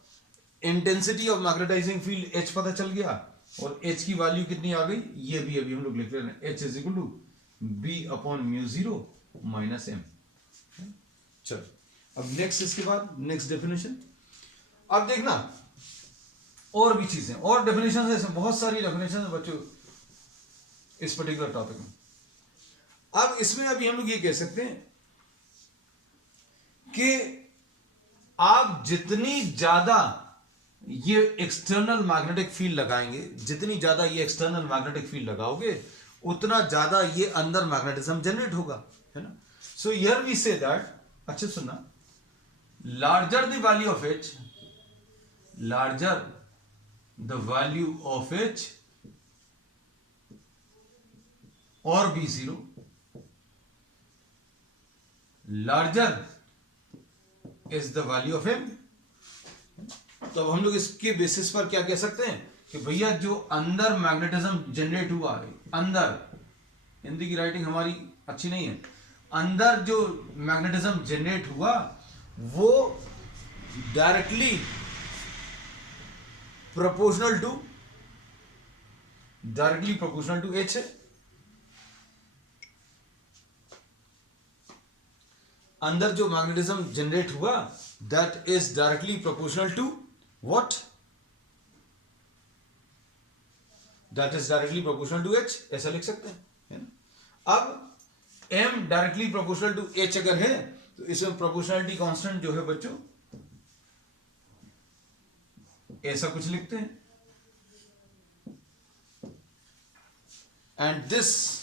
intensity of magnetising field H पता चल गया, और H की वैल्यू कितनी आ गई ये भी अभी हम लोग लिख रहे हैं, H is equal to B upon μ0 minus M। चलो अब नेक्स्ट, इसके बाद नेक्स्ट डेफिनेशन। अब देखना और भी चीजें और डेफिनेशन है, बहुत सारी डेफिनेशन है बच्चों। इस पर्टिकुलर टॉपिक में। अब इसमें अभी हम लोग ये कह सकते हैं कि आप जितनी ज्यादा ये एक्सटर्नल मैग्नेटिक फील्ड लगाएंगे, जितनी ज्यादा ये एक्सटर्नल मैग्नेटिक फील्ड लगाओगे, उतना ज्यादा ये अंदर मैग्नेटिज्म जनरेट होगा, है ना। So here we say that, अच्छे सुनना, larger the value of H, larger the value of H or B0, larger is the value of M। तो अब हम लोग इसके बेसिस पर क्या कह सकते हैं कि भैया जो अंदर मैग्नेटिज्म जनरेट हुआ है, अंदर, हिंदी की राइटिंग हमारी अच्छी नहीं है, अंदर जो मैग्नेटिज्म जनरेट हुआ वो डायरेक्टली प्रोपोर्शनल टू एच है। अंदर जो मैग्नेटिज्म जनरेट हुआ that is directly proportional to what, that is directly proportional to H, ऐसा लिख सकते हैं, है ना। अब M directly proportional to H अगर है तो इसमें प्रोपोर्शनलिटी कांस्टेंट जो है बच्चों ऐसा कुछ लिखते हैं, and this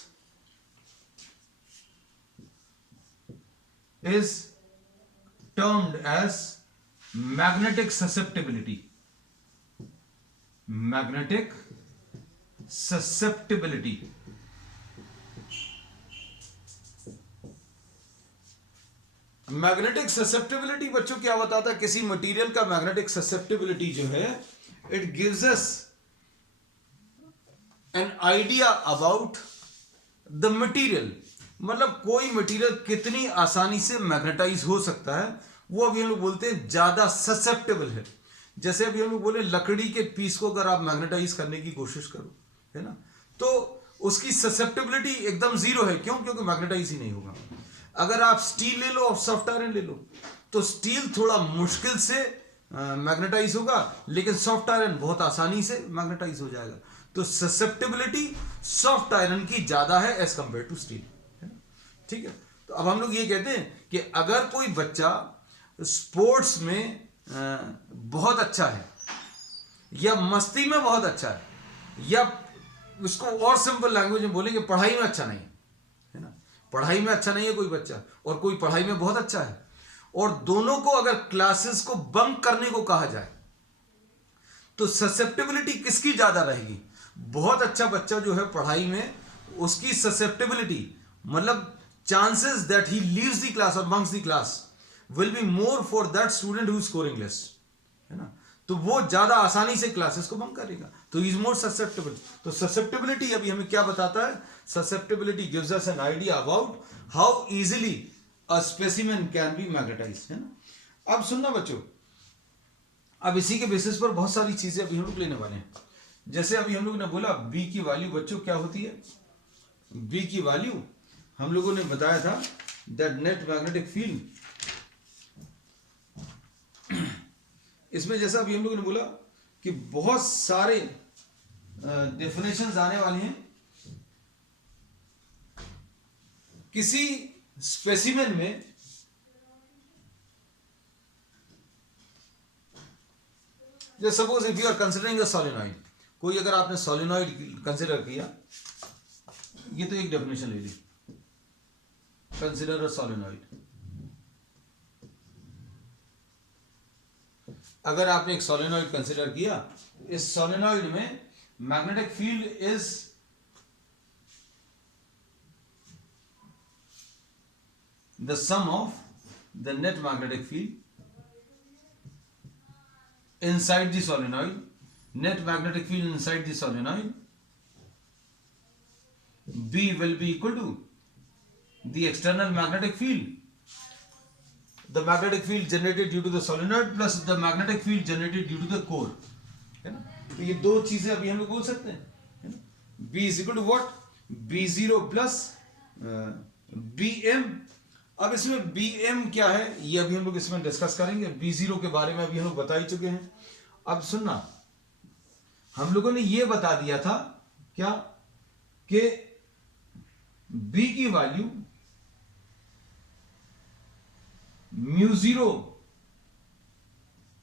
is termed as magnetic susceptibility, magnetic susceptibility. Magnetic susceptibility बच्चों क्या बताता है, किसी मटेरियल का मैग्नेटिक ससेप्टिबिलिटी जो है, it gives us an idea about the material, मतलब कोई मटेरियल कितनी आसानी से मैग्नेटाइज हो सकता है, वो अभी हम लोग बोलते हैं ज्यादा ससेप्टेबल है। जैसे अभी हम लोग बोले लकड़ी के पीस को अगर आप मैग्नेटाइज करने की कोशिश करो, है ना, तो उसकी ससेप्टेबिलिटी एकदम जीरो है। क्यों? क्योंकि मैग्नेटाइज ही नहीं होगा। अगर आप स्टील ले लो और सॉफ्ट आयरन ले लो, तो स्टील थोड़ा मुश्किल से मैग्नेटाइज होगा, लेकिन सॉफ्ट आयरन बहुत आसानी से मैग्नेटाइज हो जाएगा। तो ससेप्टेबिलिटी सॉफ्ट आयरन की ज्यादा है एज कंपेयर टू स्टील, है ना। ठीक है, तो अब हम लोग ये कहते हैं कि अगर कोई बच्चा स्पोर्ट्स में बहुत अच्छा है, या मस्ती में बहुत अच्छा है, या उसको और सिंपल लैंग्वेज में बोलेंगे पढ़ाई में अच्छा नहीं है ना, पढ़ाई में अच्छा नहीं है कोई बच्चा, और कोई पढ़ाई में बहुत अच्छा है, और दोनों को अगर क्लासेस को बंक करने को कहा जाए, तो ससेप्टेबिलिटी किसकी ज्यादा रहेगी? बहुत अच्छा बच्चा जो है पढ़ाई में, उसकी ससेप्टेबिलिटी मतलब chances that he leaves the class और bunks the class will be more for that student who is scoring less, है ना। तो वो ज्यादा आसानी से क्लासेस को बंक करेगा, तो इज मोर ससेप्टेबल। तो ससेप्टेबिलिटी अभी हमें क्या बताता है? Susceptibility gives us an idea about how easily a specimen can be magnetised, है ना। अब सुनना बच्चों, अब इसी के बेसिस पर बहुत सारी चीजें अभी हम लोग लेने वाले हैं। जैसे अभी हम लोग ने बोला बी की वैल्यू बच्चों क्या होती है? बी की वैल्यू हम लोगों ने बताया था दैट नेट मैग्नेटिक फील्ड, इसमें जैसा अभी हम लोगों ने बोला कि बहुत सारे डेफिनेशंस आने वाली हैं। किसी स्पेसिमेन में जैसे suppose if you are considering a solenoid, कोई अगर आपने सोलेनॉइड कंसिडर किया, ये तो एक डेफिनेशन ले ली, कंसिडर अ सोलेनॉइड। अगर आपने एक सोलेनॉइड कंसिडर किया, इस सोलेनॉइड में magnetic field is the sum of the net magnetic field inside the solenoid, net magnetic field inside the solenoid, B will be equal to the external magnetic field, the magnetic field generated due to the solenoid plus the magnetic field generated due to the core, है ना। तो ये दो चीजें अभी हम लोग बोल सकते हैं, है ना। B is equal to what? B0 plus BM। अब इसमें BM क्या है ये अभी हम लोग इसमें डिस्कस करेंगे। B0 के बारे में अभी हम लोग बता ही चुके हैं। अब सुनना, हम लोगों ने ये बता दिया था क्या कि B की value mu zero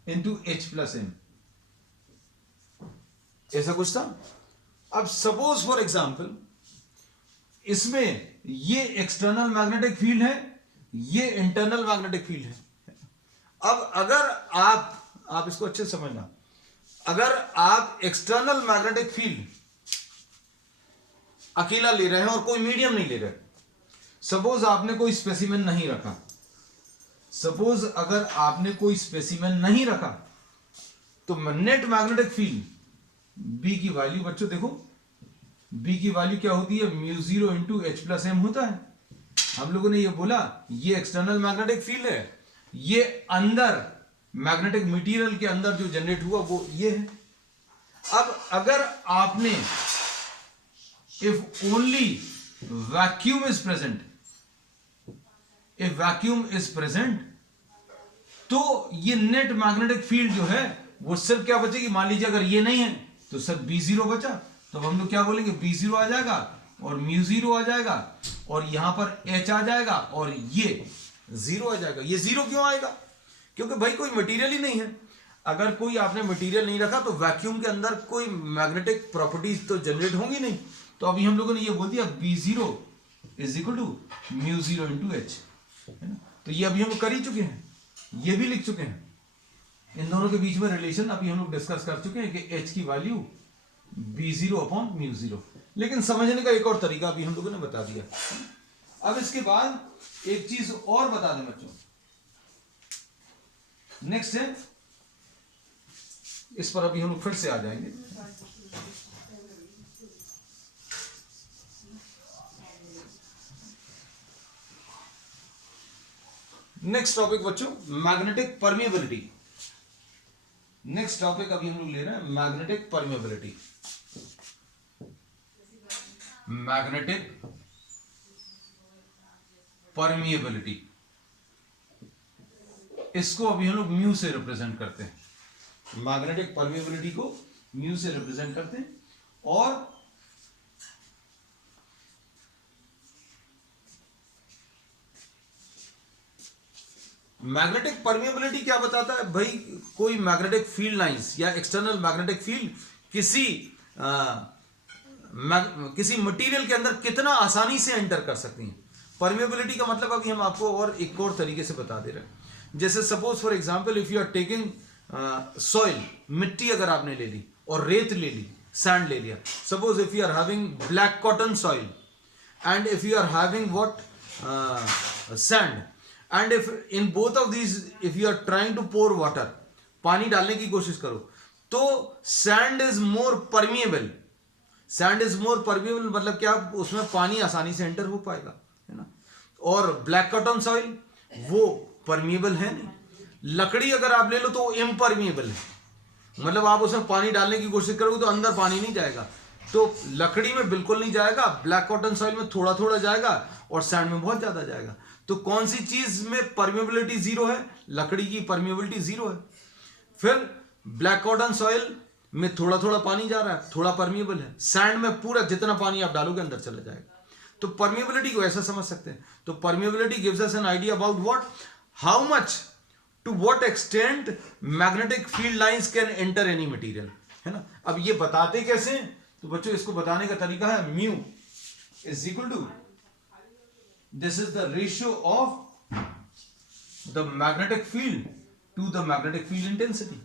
into H plus M, ऐसा कुछ था। अब सपोज फॉर एग्जाम्पल इसमें ये एक्सटर्नल मैग्नेटिक फील्ड है, ये इंटरनल मैग्नेटिक फील्ड है। अब अगर आप इसको अच्छे से समझना, अगर आप एक्सटर्नल मैग्नेटिक फील्ड अकेला ले रहे हैं और कोई मीडियम नहीं ले रहे, सपोज आपने कोई स्पेसिमेन नहीं रखा, सपोज अगर आपने कोई स्पेसिमेन नहीं रखा, तो नेट मैग्नेटिक फील्ड बी की वैल्यू बच्चों देखो, बी की वैल्यू क्या होती है, mu zero into H plus M होता है। हम लोगों ने ये बोला ये एक्सटर्नल मैग्नेटिक फील्ड है, ये अंदर मैग्नेटिक मटेरियल के अंदर जो जनरेट हुआ वो ये है। अब अगर आपने if only vacuum is present, if vacuum is present, तो ये नेट मैग्नेटिक फील्ड जो है वो सिर्फ क्या बचेगी, मान लीजिए अगर ये नहीं है तो सिर्फ बी जीरो बचा, तो हम लोग क्या बोलेंगे, बी जीरो आ जाएगा और म्यू जीरो आ जाएगा और यहां पर एच आ जाएगा और ये जीरो आ जाएगा। ये जीरो क्यों आएगा, क्योंकि भाई कोई मटेरियल ही नहीं है। अगर कोई आपने मटेरियल नहीं रखा तो वैक्यूम के अंदर कोई मैग्नेटिक प्रॉपर्टीज तो जनरेट होंगी नहीं। तो अभी हम लोगों ने ये बोल दिया B zero is equal to mu zero into H, है ना। तो ये अभी हम कर ही चुके हैं, ये भी लिख चुके हैं, इन दोनों के बीच में रिलेशन अभी हम लोग डिस्कस कर चुके हैं कि एच की value B zero upon mu zero. लेकिन समझने का एक और तरीका अभी हम लोगों ने बता दिया। अब इसके बाद एक चीज और बता दें बच्चों, नेक्स्ट है, इस पर अभी हम लोग फिर से आ जाएंगे। नेक्स्ट टॉपिक बच्चों मैग्नेटिक परमिएबिलिटी। नेक्स्ट टॉपिक अभी हम लोग ले रहे हैं मैग्नेटिक परमिएबिलिटी। मैग्नेटिक परमिएबिलिटी, इसको अभी हम लोग म्यू से रिप्रेजेंट करते हैं। मैग्नेटिक परमिएबिलिटी को म्यू से रिप्रेजेंट करते हैं। और मैग्नेटिक परमिएबिलिटी क्या बताता है भाई, कोई मैग्नेटिक फील्ड लाइंस या एक्सटर्नल मैग्नेटिक फील्ड किसी मटेरियल के अंदर कितना आसानी से एंटर कर सकती हैं। परमिएबिलिटी का मतलब अभी हम आपको और एक और तरीके से बता दे रहे हैं। जैसे suppose for example if you are taking soil, मिट्टी अगर आपने ले ली और रेत ले ली, सैंड ले लिया, suppose if you are having black cotton soil and if you are having what sand, and if in both of these if you are trying to pour water, पानी डालने की कोशिश करो, तो sand is more permeable. Sand is more permeable मतलब क्या, उसमें पानी आसानी से एंटर हो पाएगा, है ना। और ब्लैक कॉटन सॉइल वो परमिएबल है नहीं। लकड़ी अगर आप ले लो तो वो इम्परमिएबल है, मतलब आप उसमें पानी डालने की कोशिश करोगे तो अंदर पानी नहीं जाएगा, तो लकड़ी में बिल्कुल नहीं जाएगा, ब्लैक कॉटन सॉइल में थोड़ा थोड़ा जाएगा और सैंड में बहुत ज्यादा जाएगा। तो कौन सी चीज में परमिएबिलिटी जीरो है, लकड़ी की परमिएबिलिटी जीरो है। फिर ब्लैक कॉटन सॉइल में थोड़ा थोड़ा पानी जा रहा है, थोड़ा परमिएबल है। सैंड में पूरा जितना पानी आप डालोगे अंदर चला जाएगा। तो परमिएबिलिटी को ऐसा समझ सकते हैं। तो permeability gives us an idea about what, how much, to what extent magnetic field lines can enter any material, है ना। अब ये बताते कैसे हैं, तो बच्चों इसको बताने का तरीका है mu is equal to, this is the ratio of the magnetic field to the magnetic field intensity।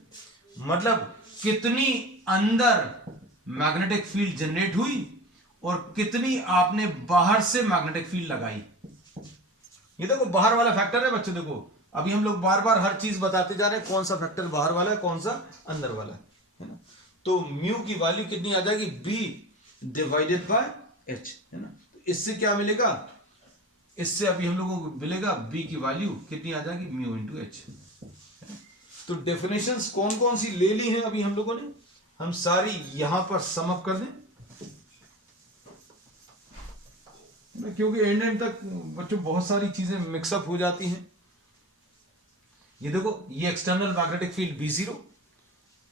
मतलब कितनी अंदर मैग्नेटिक फील्ड जनरेट हुई और कितनी आपने बाहर से मैग्नेटिक फील्ड लगाई। ये देखो बाहर वाला फैक्टर है बच्चों, देखो अभी हम लोग बार बार हर चीज बताते जा रहे हैं, कौन सा फैक्टर बाहर वाला है, कौन सा अंदर वाला है ना। तो म्यू की वैल्यू कितनी आ जाएगी, बी डिवाइडेड बाय एच, है ना। तो इससे क्या मिलेगा, इससे अभी हम लोगों को मिलेगा बी की वैल्यू कितनी आ जाएगी, म्यू इंटू एच। तो डेफिनेशंस कौन कौन सी ले ली हैं अभी हम लोगों ने, हम सारी यहां पर सम अप कर दें, क्योंकि एंड तक बच्चों बहुत सारी चीजें मिक्सअप हो जाती हैं। ये देखो ये external magnetic field B zero,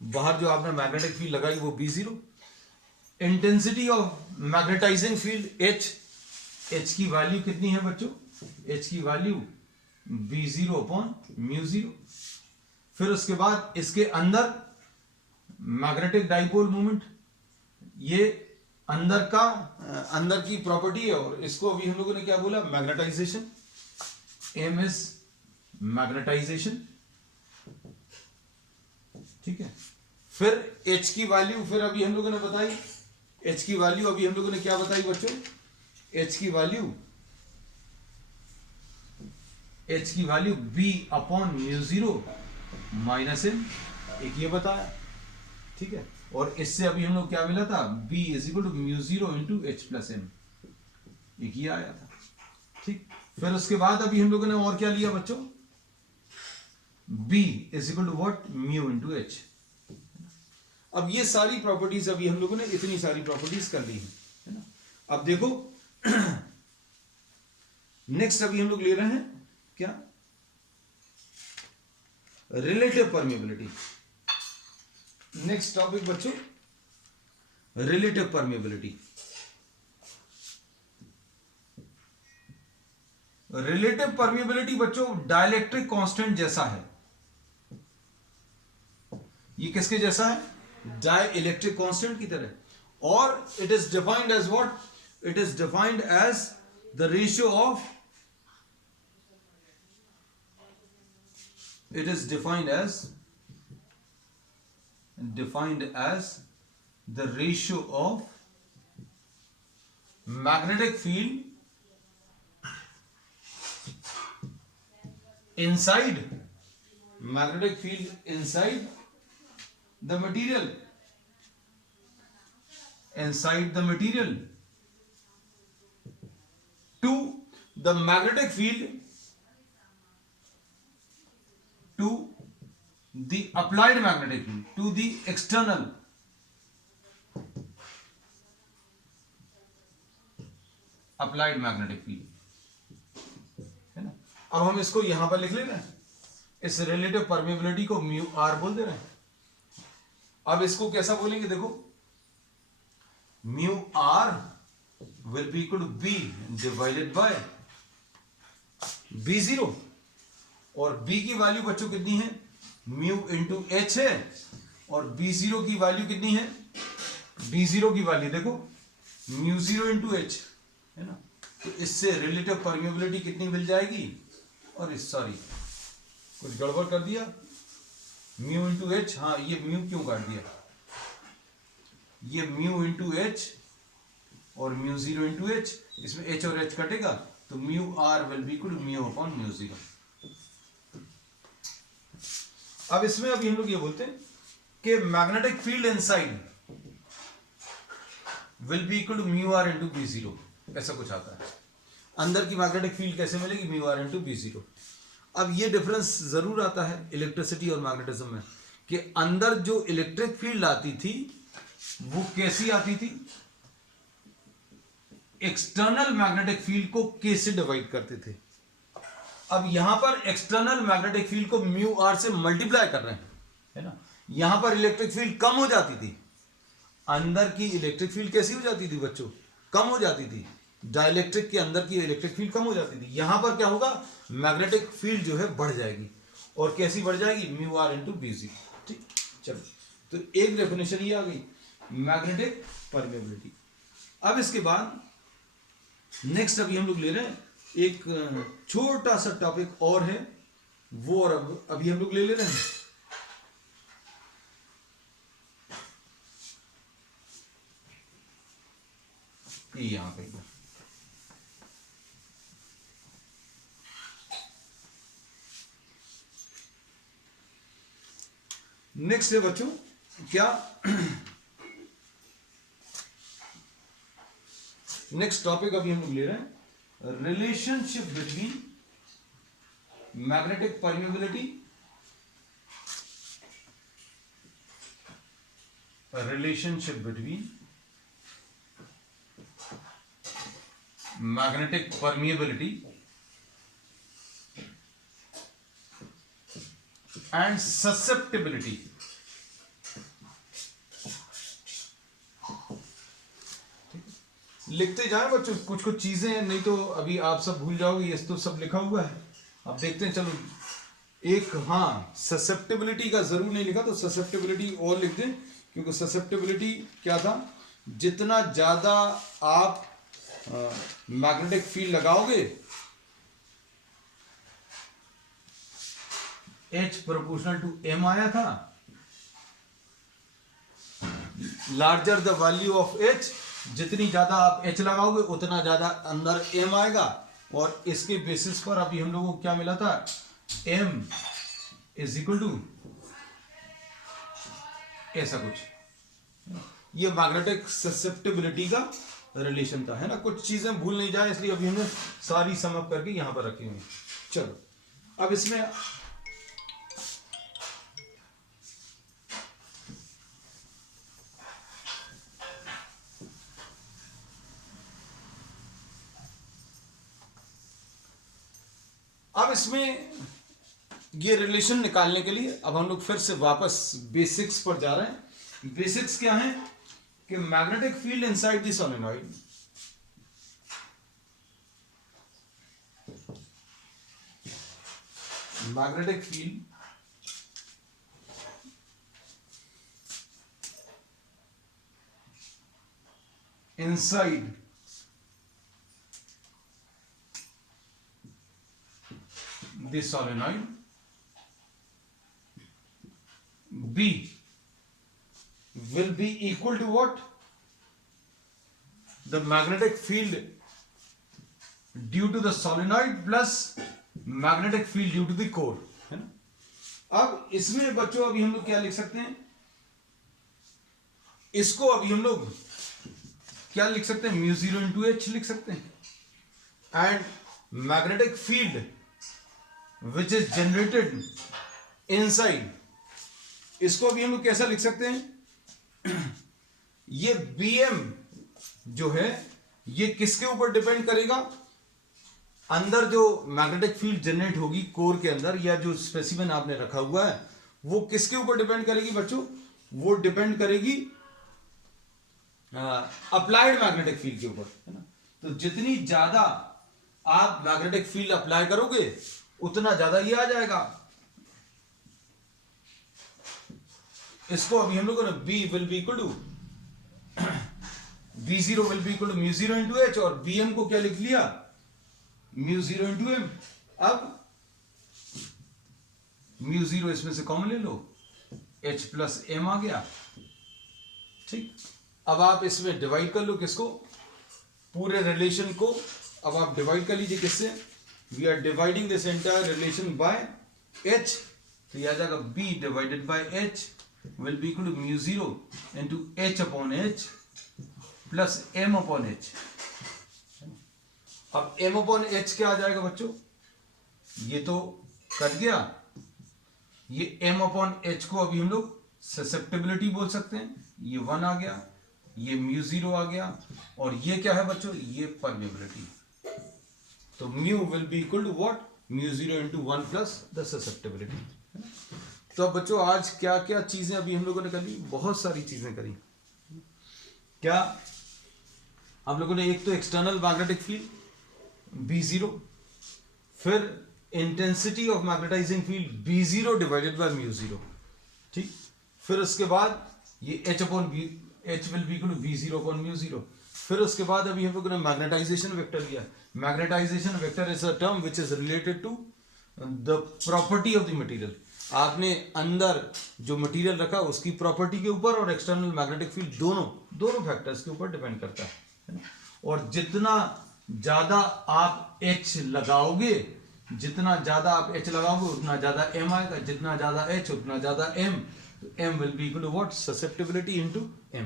बाहर जो आपने मैग्नेटिक फील्ड लगाई वो B zero, intensity of magnetising field H की वैल्यू कितनी है बच्चों? एच की value V0 upon mu zero. फिर उसके बाद इसके अंदर मैग्नेटिक डाइपोल मोमेंट, ये अंदर की प्रॉपर्टी है, और इसको अभी हम लोगों ने क्या बोला? मैग्नेटाइजेशन। एम इज मैग्नेटाइजेशन, ठीक है। फिर एच की वैल्यू, फिर अभी हम लोगों ने बताई एच की वैल्यू, अभी हम लोगों ने क्या बताई बच्चों? एच की value B upon mu zero minus M, एक ये बताया, ठीक है। और इससे अभी हम लोग क्या मिला था? B is equal to mu zero into H plus M, एक ये आया था, ठीक। फिर उसके बाद अभी हम लोगों ने और क्या लिया बच्चों? B is equal to what? Mu into H. अब ये सारी प्रॉपर्टीज, अभी हम लोगों ने इतनी सारी प्रॉपर्टीज कर ली है ना। अब देखो नेक्स्ट अभी हम लोग ले रहे हैं क्या? Relative permeability. नेक्स्ट टॉपिक बच्चों, रिलेटिव परमेबिलिटी। रिलेटिव परमेबिलिटी बच्चों डाइलेक्ट्रिक कांस्टेंट जैसा है। ये किसके जैसा है? डाइलेक्ट्रिक कांस्टेंट की तरह। और it is defined as what? It is defined as the ratio of, it is defined as the ratio of magnetic field inside the material to the magnetic field to the applied magnetic field, to the external applied magnetic field, है ना। अब हम इसको यहां पर लिख ले रहे हैं, इस रिलेटिव परमेबिलिटी को म्यू आर बोल दे रहे हैं। अब इसको कैसा बोलेंगे? देखो, mu R will be equal to B divided by B zero, और b की वैल्यू बच्चों कितनी है? म्यू इंटू एच है, और b0 की वैल्यू कितनी है? b0 की वैल्यू देखो म्यू जीरो इंटू एच, है ना। तो इससे रिलेटिव परमेबिलिटी कितनी मिल जाएगी? और सॉरी, कुछ गड़बड़ कर दिया, म्यू इंटू एच, हाँ ये म्यू क्यों काट दिया? ये म्यू इंटू एच और म्यू जीरो इंटू एच, इसमें एच और एच कटेगा, तो mu R will be equal to mu upon mu zero. अब इसमें अभी हम लोग ये बोलते हैं कि magnetic field inside will be equal to mu R into B zero, ऐसा कुछ आता है। अंदर की मैग्नेटिक फील्ड कैसे मिलेगी? Mu R into B zero. अब ये डिफरेंस जरूर आता है इलेक्ट्रिसिटी और मैग्नेटिज्म में, कि अंदर जो इलेक्ट्रिक फील्ड आती थी वो कैसी आती थी? एक्सटर्नल मैग्नेटिक फील्ड को के से डिवाइड करते थे। अब यहां पर एक्सटर्नल मैग्नेटिक फील्ड को म्यू आर से मल्टीप्लाई कर रहे हैं, है ना। यहां पर इलेक्ट्रिक फील्ड कम हो जाती थी, अंदर की इलेक्ट्रिक फील्ड कैसी हो जाती थी बच्चों? कम हो जाती थी। डाइलेक्ट्रिक के अंदर की इलेक्ट्रिक फील्ड कम हो जाती थी। यहां पर क्या होगा? मैग्नेटिक फील्ड जो है बढ़ जाएगी, और कैसी बढ़ जाएगी? म्यू आर इंटू बी जी। ठीक, चलो, तो एक डेफिनेशन ये आ गई मैग्नेटिक परमेबिलिटी। अब इसके बाद नेक्स्ट अभी हम लोग ले रहे हैं एक छोटा सा टॉपिक और है वो, और अभी हम लोग ले रहे हैं ये यहां पे। नेक्स्ट है बच्चों क्या? नेक्स्ट टॉपिक अभी हम लोग ले रहे हैं relationship between magnetic permeability, relationship between magnetic permeability and susceptibility. लिखते जाएं बच्चों, कुछ कुछ चीजें हैं, नहीं तो अभी आप सब भूल जाओगे। ये तो सब लिखा हुआ है, अब देखते हैं। चलो एक, हाँ, ससेप्टिबिलिटी का जरूर नहीं लिखा, तो ससेप्टिबिलिटी और लिख दें, क्योंकि ससेप्टिबिलिटी क्या था, जितना ज्यादा आप मैग्नेटिक फील्ड लगाओगे, H प्रोपोर्शनल टू M आया था, larger the value of H, जितनी ज्यादा आप H लगाओगे उतना ज्यादा अंदर M आएगा। और इसके बेसिस पर अभी हम लोगों को क्या मिला था, M इज इक्वल टू ऐसा कुछ। ये मैग्नेटिक ससेप्टिबिलिटी का रिलेशन था, है ना। कुछ चीजें भूल नहीं जाए, इसलिए अभी हमने सारी सम अप करके यहां पर रखी हुई। चलो अब इसमें ये रिलेशन निकालने के लिए अब हम लोग फिर से वापस बेसिक्स पर जा रहे हैं। बेसिक्स क्या है कि magnetic field inside the solenoid, magnetic field inside the solenoid B will be equal to what? The magnetic field due to the solenoid plus magnetic field due to the core, है ना। अब इसमें बच्चों अभी हम लोग क्या लिख सकते हैं, इसको अभी हम लोग क्या लिख सकते हैं, म्यू 0 इंटू एच लिख सकते हैं। And magnetic field which is generated inside, इसको भी हम लोग कैसा लिख सकते हैं, ये Bm जो है ये किसके ऊपर डिपेंड करेगा, अंदर जो मैग्नेटिक फील्ड जनरेट होगी कोर के अंदर, या जो स्पेसिमेन आपने रखा हुआ है वो किसके ऊपर डिपेंड करेगी बच्चों, वो डिपेंड करेगी अप्लाइड मैग्नेटिक फील्ड के ऊपर, है ना। तो जितनी ज्यादा आप मैग्नेटिक फील्ड अप्लाई करोगे उतना ज्यादा ये आ जाएगा। इसको अभी हम लोगों ने B will be equal to B0 will be equal to mu 0 into H, और Bm को क्या लिख लिया, म्यू 0 इंटू एम। अब म्यू 0 इसमें से कॉमन ले लो, H प्लस एम आ गया, ठीक। अब आप इसमें डिवाइड कर लो किसको, पूरे रिलेशन को। अब आप डिवाइड कर लीजिए किससे, we are dividing this entire relation by H, तो यह आ जाएगा B divided by H will be equal to mu 0 into H upon H plus M upon H। अब M अपॉन H क्या आ जाएगा बच्चों, ये तो कट गया, ये M अपॉन H को अभी हम लोग ससेप्टिबिलिटी बोल सकते हैं, ये 1 आ गया, ये म्यू 0 आ गया, और ये क्या है बच्चों, ये परमेबिलिटी। तो mu will be equal to what, mu 0 into 1 plus the susceptibility. तो अब बच्चों आज क्या क्या चीजें अभी हम लोगों ने करी, बहुत सारी चीजें करी। क्या हम लोगों ने, एक तो एक्सटर्नल मैग्नेटिक फील्ड B0, फिर intensity of magnetising field B0 divided by mu 0, ठीक। फिर उसके बाद ये H upon H will be equal to V0 upon mu 0। फिर उसके बाद अभी हम लोगों ने मैग्नेटाइजेशन वेक्टर लिया। Magnetisation vector is a term which is related to the property of the material. आपने अंदर जो मटेरियल रखा उसकी प्रॉपर्टी के ऊपर और एक्सटर्नल मैग्नेटिक फील्ड दोनों फैक्टर्स के ऊपर डिपेंड करता है। और जितना ज्यादा आप H लगाओगे, जितना ज्यादा आप H लगाओगे उतना ज्यादा M आएगा, जितना ज्यादा H उतना ज्यादा M। तो M will be equal to what, susceptibility into M,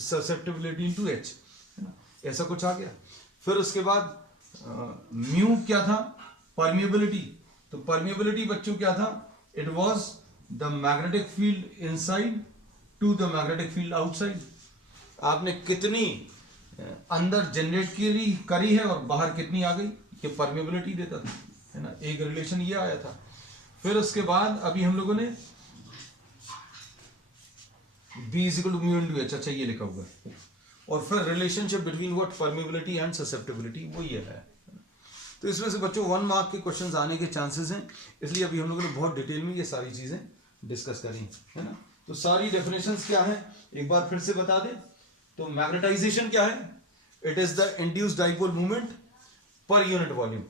susceptibility into H, है ना। ऐसा कुछ आ गया। फिर उसके बाद म्यू क्या था, परमिएबिलिटी। तो परमिएबिलिटी बच्चों क्या था, it was the magnetic field inside to the magnetic field outside. आपने कितनी अंदर जनरेट करी है और बाहर कितनी आ गई, ये परमिएबिलिटी देता था, है ना। एक रिलेशन ये आया था। फिर उसके बाद अभी हम लोगों ने B is equal to mu into H, अच्छा ये लिखा हुआ है। और फिर relationship between what permeability and susceptibility, वो ये है। तो इसमें से बच्चों 1 मार्क के क्वेश्चंस आने के चांसेस हैं, इसलिए अभी हम लोगों ने बहुत डिटेल में ये सारी चीजें डिस्कस करी है ना। तो सारी डेफिनेशंस क्या है एक बार फिर से बता दें। तो मैग्नेटाइजेशन क्या है? It is the induced dipole movement पर यूनिट वॉल्यूम।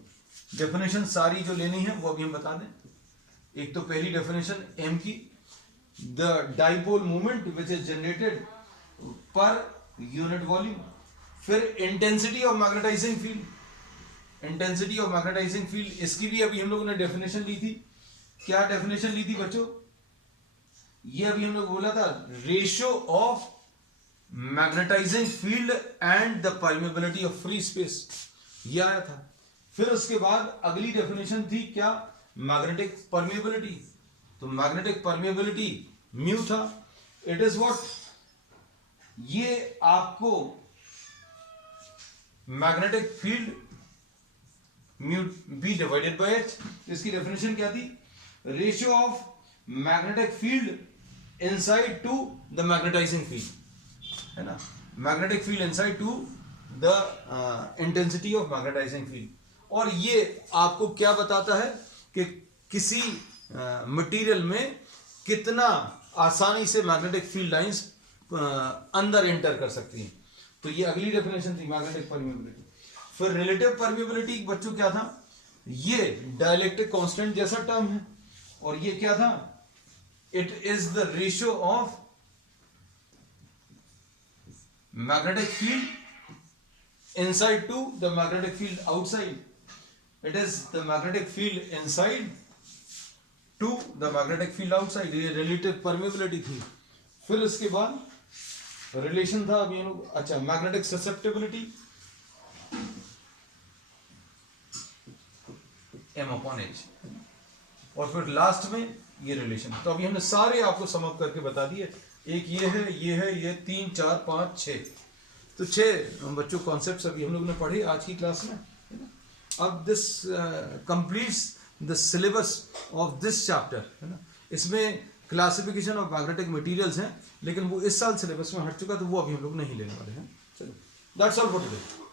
डेफिनेशन सारी जो लेनी है वो अभी हम बता दें। एक तो पहली डेफिनेशन एम की, the dipole movement which is generated per unit volume. फिर intensity of magnetising field, intensity of magnetising field, इसकी भी अभी हम लोगों ने डेफिनेशन ली थी। क्या डेफिनेशन ली थी बच्चों? ये अभी हम लोग बोला था ratio of magnetising field and the permeability of free space, ये आया था। फिर उसके बाद अगली डेफिनेशन थी क्या? Magnetic permeability. तो मैग्नेटिक परमेबिलिटी म्यू था। इट इज व्हाट, ये आपको magnetic field mu B divided by H. इसकी डेफिनेशन क्या थी? Ratio of magnetic field inside to the magnetising field, है ना। Magnetic field inside to the intensity of magnetising field. और ये आपको क्या बताता है कि किसी मटेरियल में कितना आसानी से मैग्नेटिक फील्ड लाइंस अंदर एंटर कर सकती हैं। तो ये अगली डेफिनेशन थी मैग्नेटिक परमेबिलिटी। फिर रिलेटिव परमेबिलिटी बच्चों क्या था? ये डाइलेक्ट्रिक कांस्टेंट जैसा टर्म है। और ये क्या था? It is the ratio of magnetic field inside to the magnetic field outside. It is the magnetic field inside to the magnetic field outside, ये रिलेटिव परमेबिलिटी थी। फिर इसके बाद रिलेशन था अभी लोग, अच्छा, मैग्नेटिक ससेप्टेबिलिटी M/H, और फिर लास्ट में ये रिलेशन। तो अभी हमने सारे आपको सम अप करके बता दिए। एक ये है, ये है, ये 3 4 5 6, तो 6 बच्चों कॉन्सेप्ट्स अभी हम लोगों ने पढ़े आज की क्लास में, है ना। अब this completes the syllabus of this chapter, है ना। इसमें क्लासिफिकेशन ऑफ मैग्नेटिक मटेरियल्स हैं, लेकिन वो इस साल सिलेबस में हट चुका, तो वो अभी हम लोग नहीं लेने वाले हैं। चलो, दैट्स ऑल फॉर टुडे।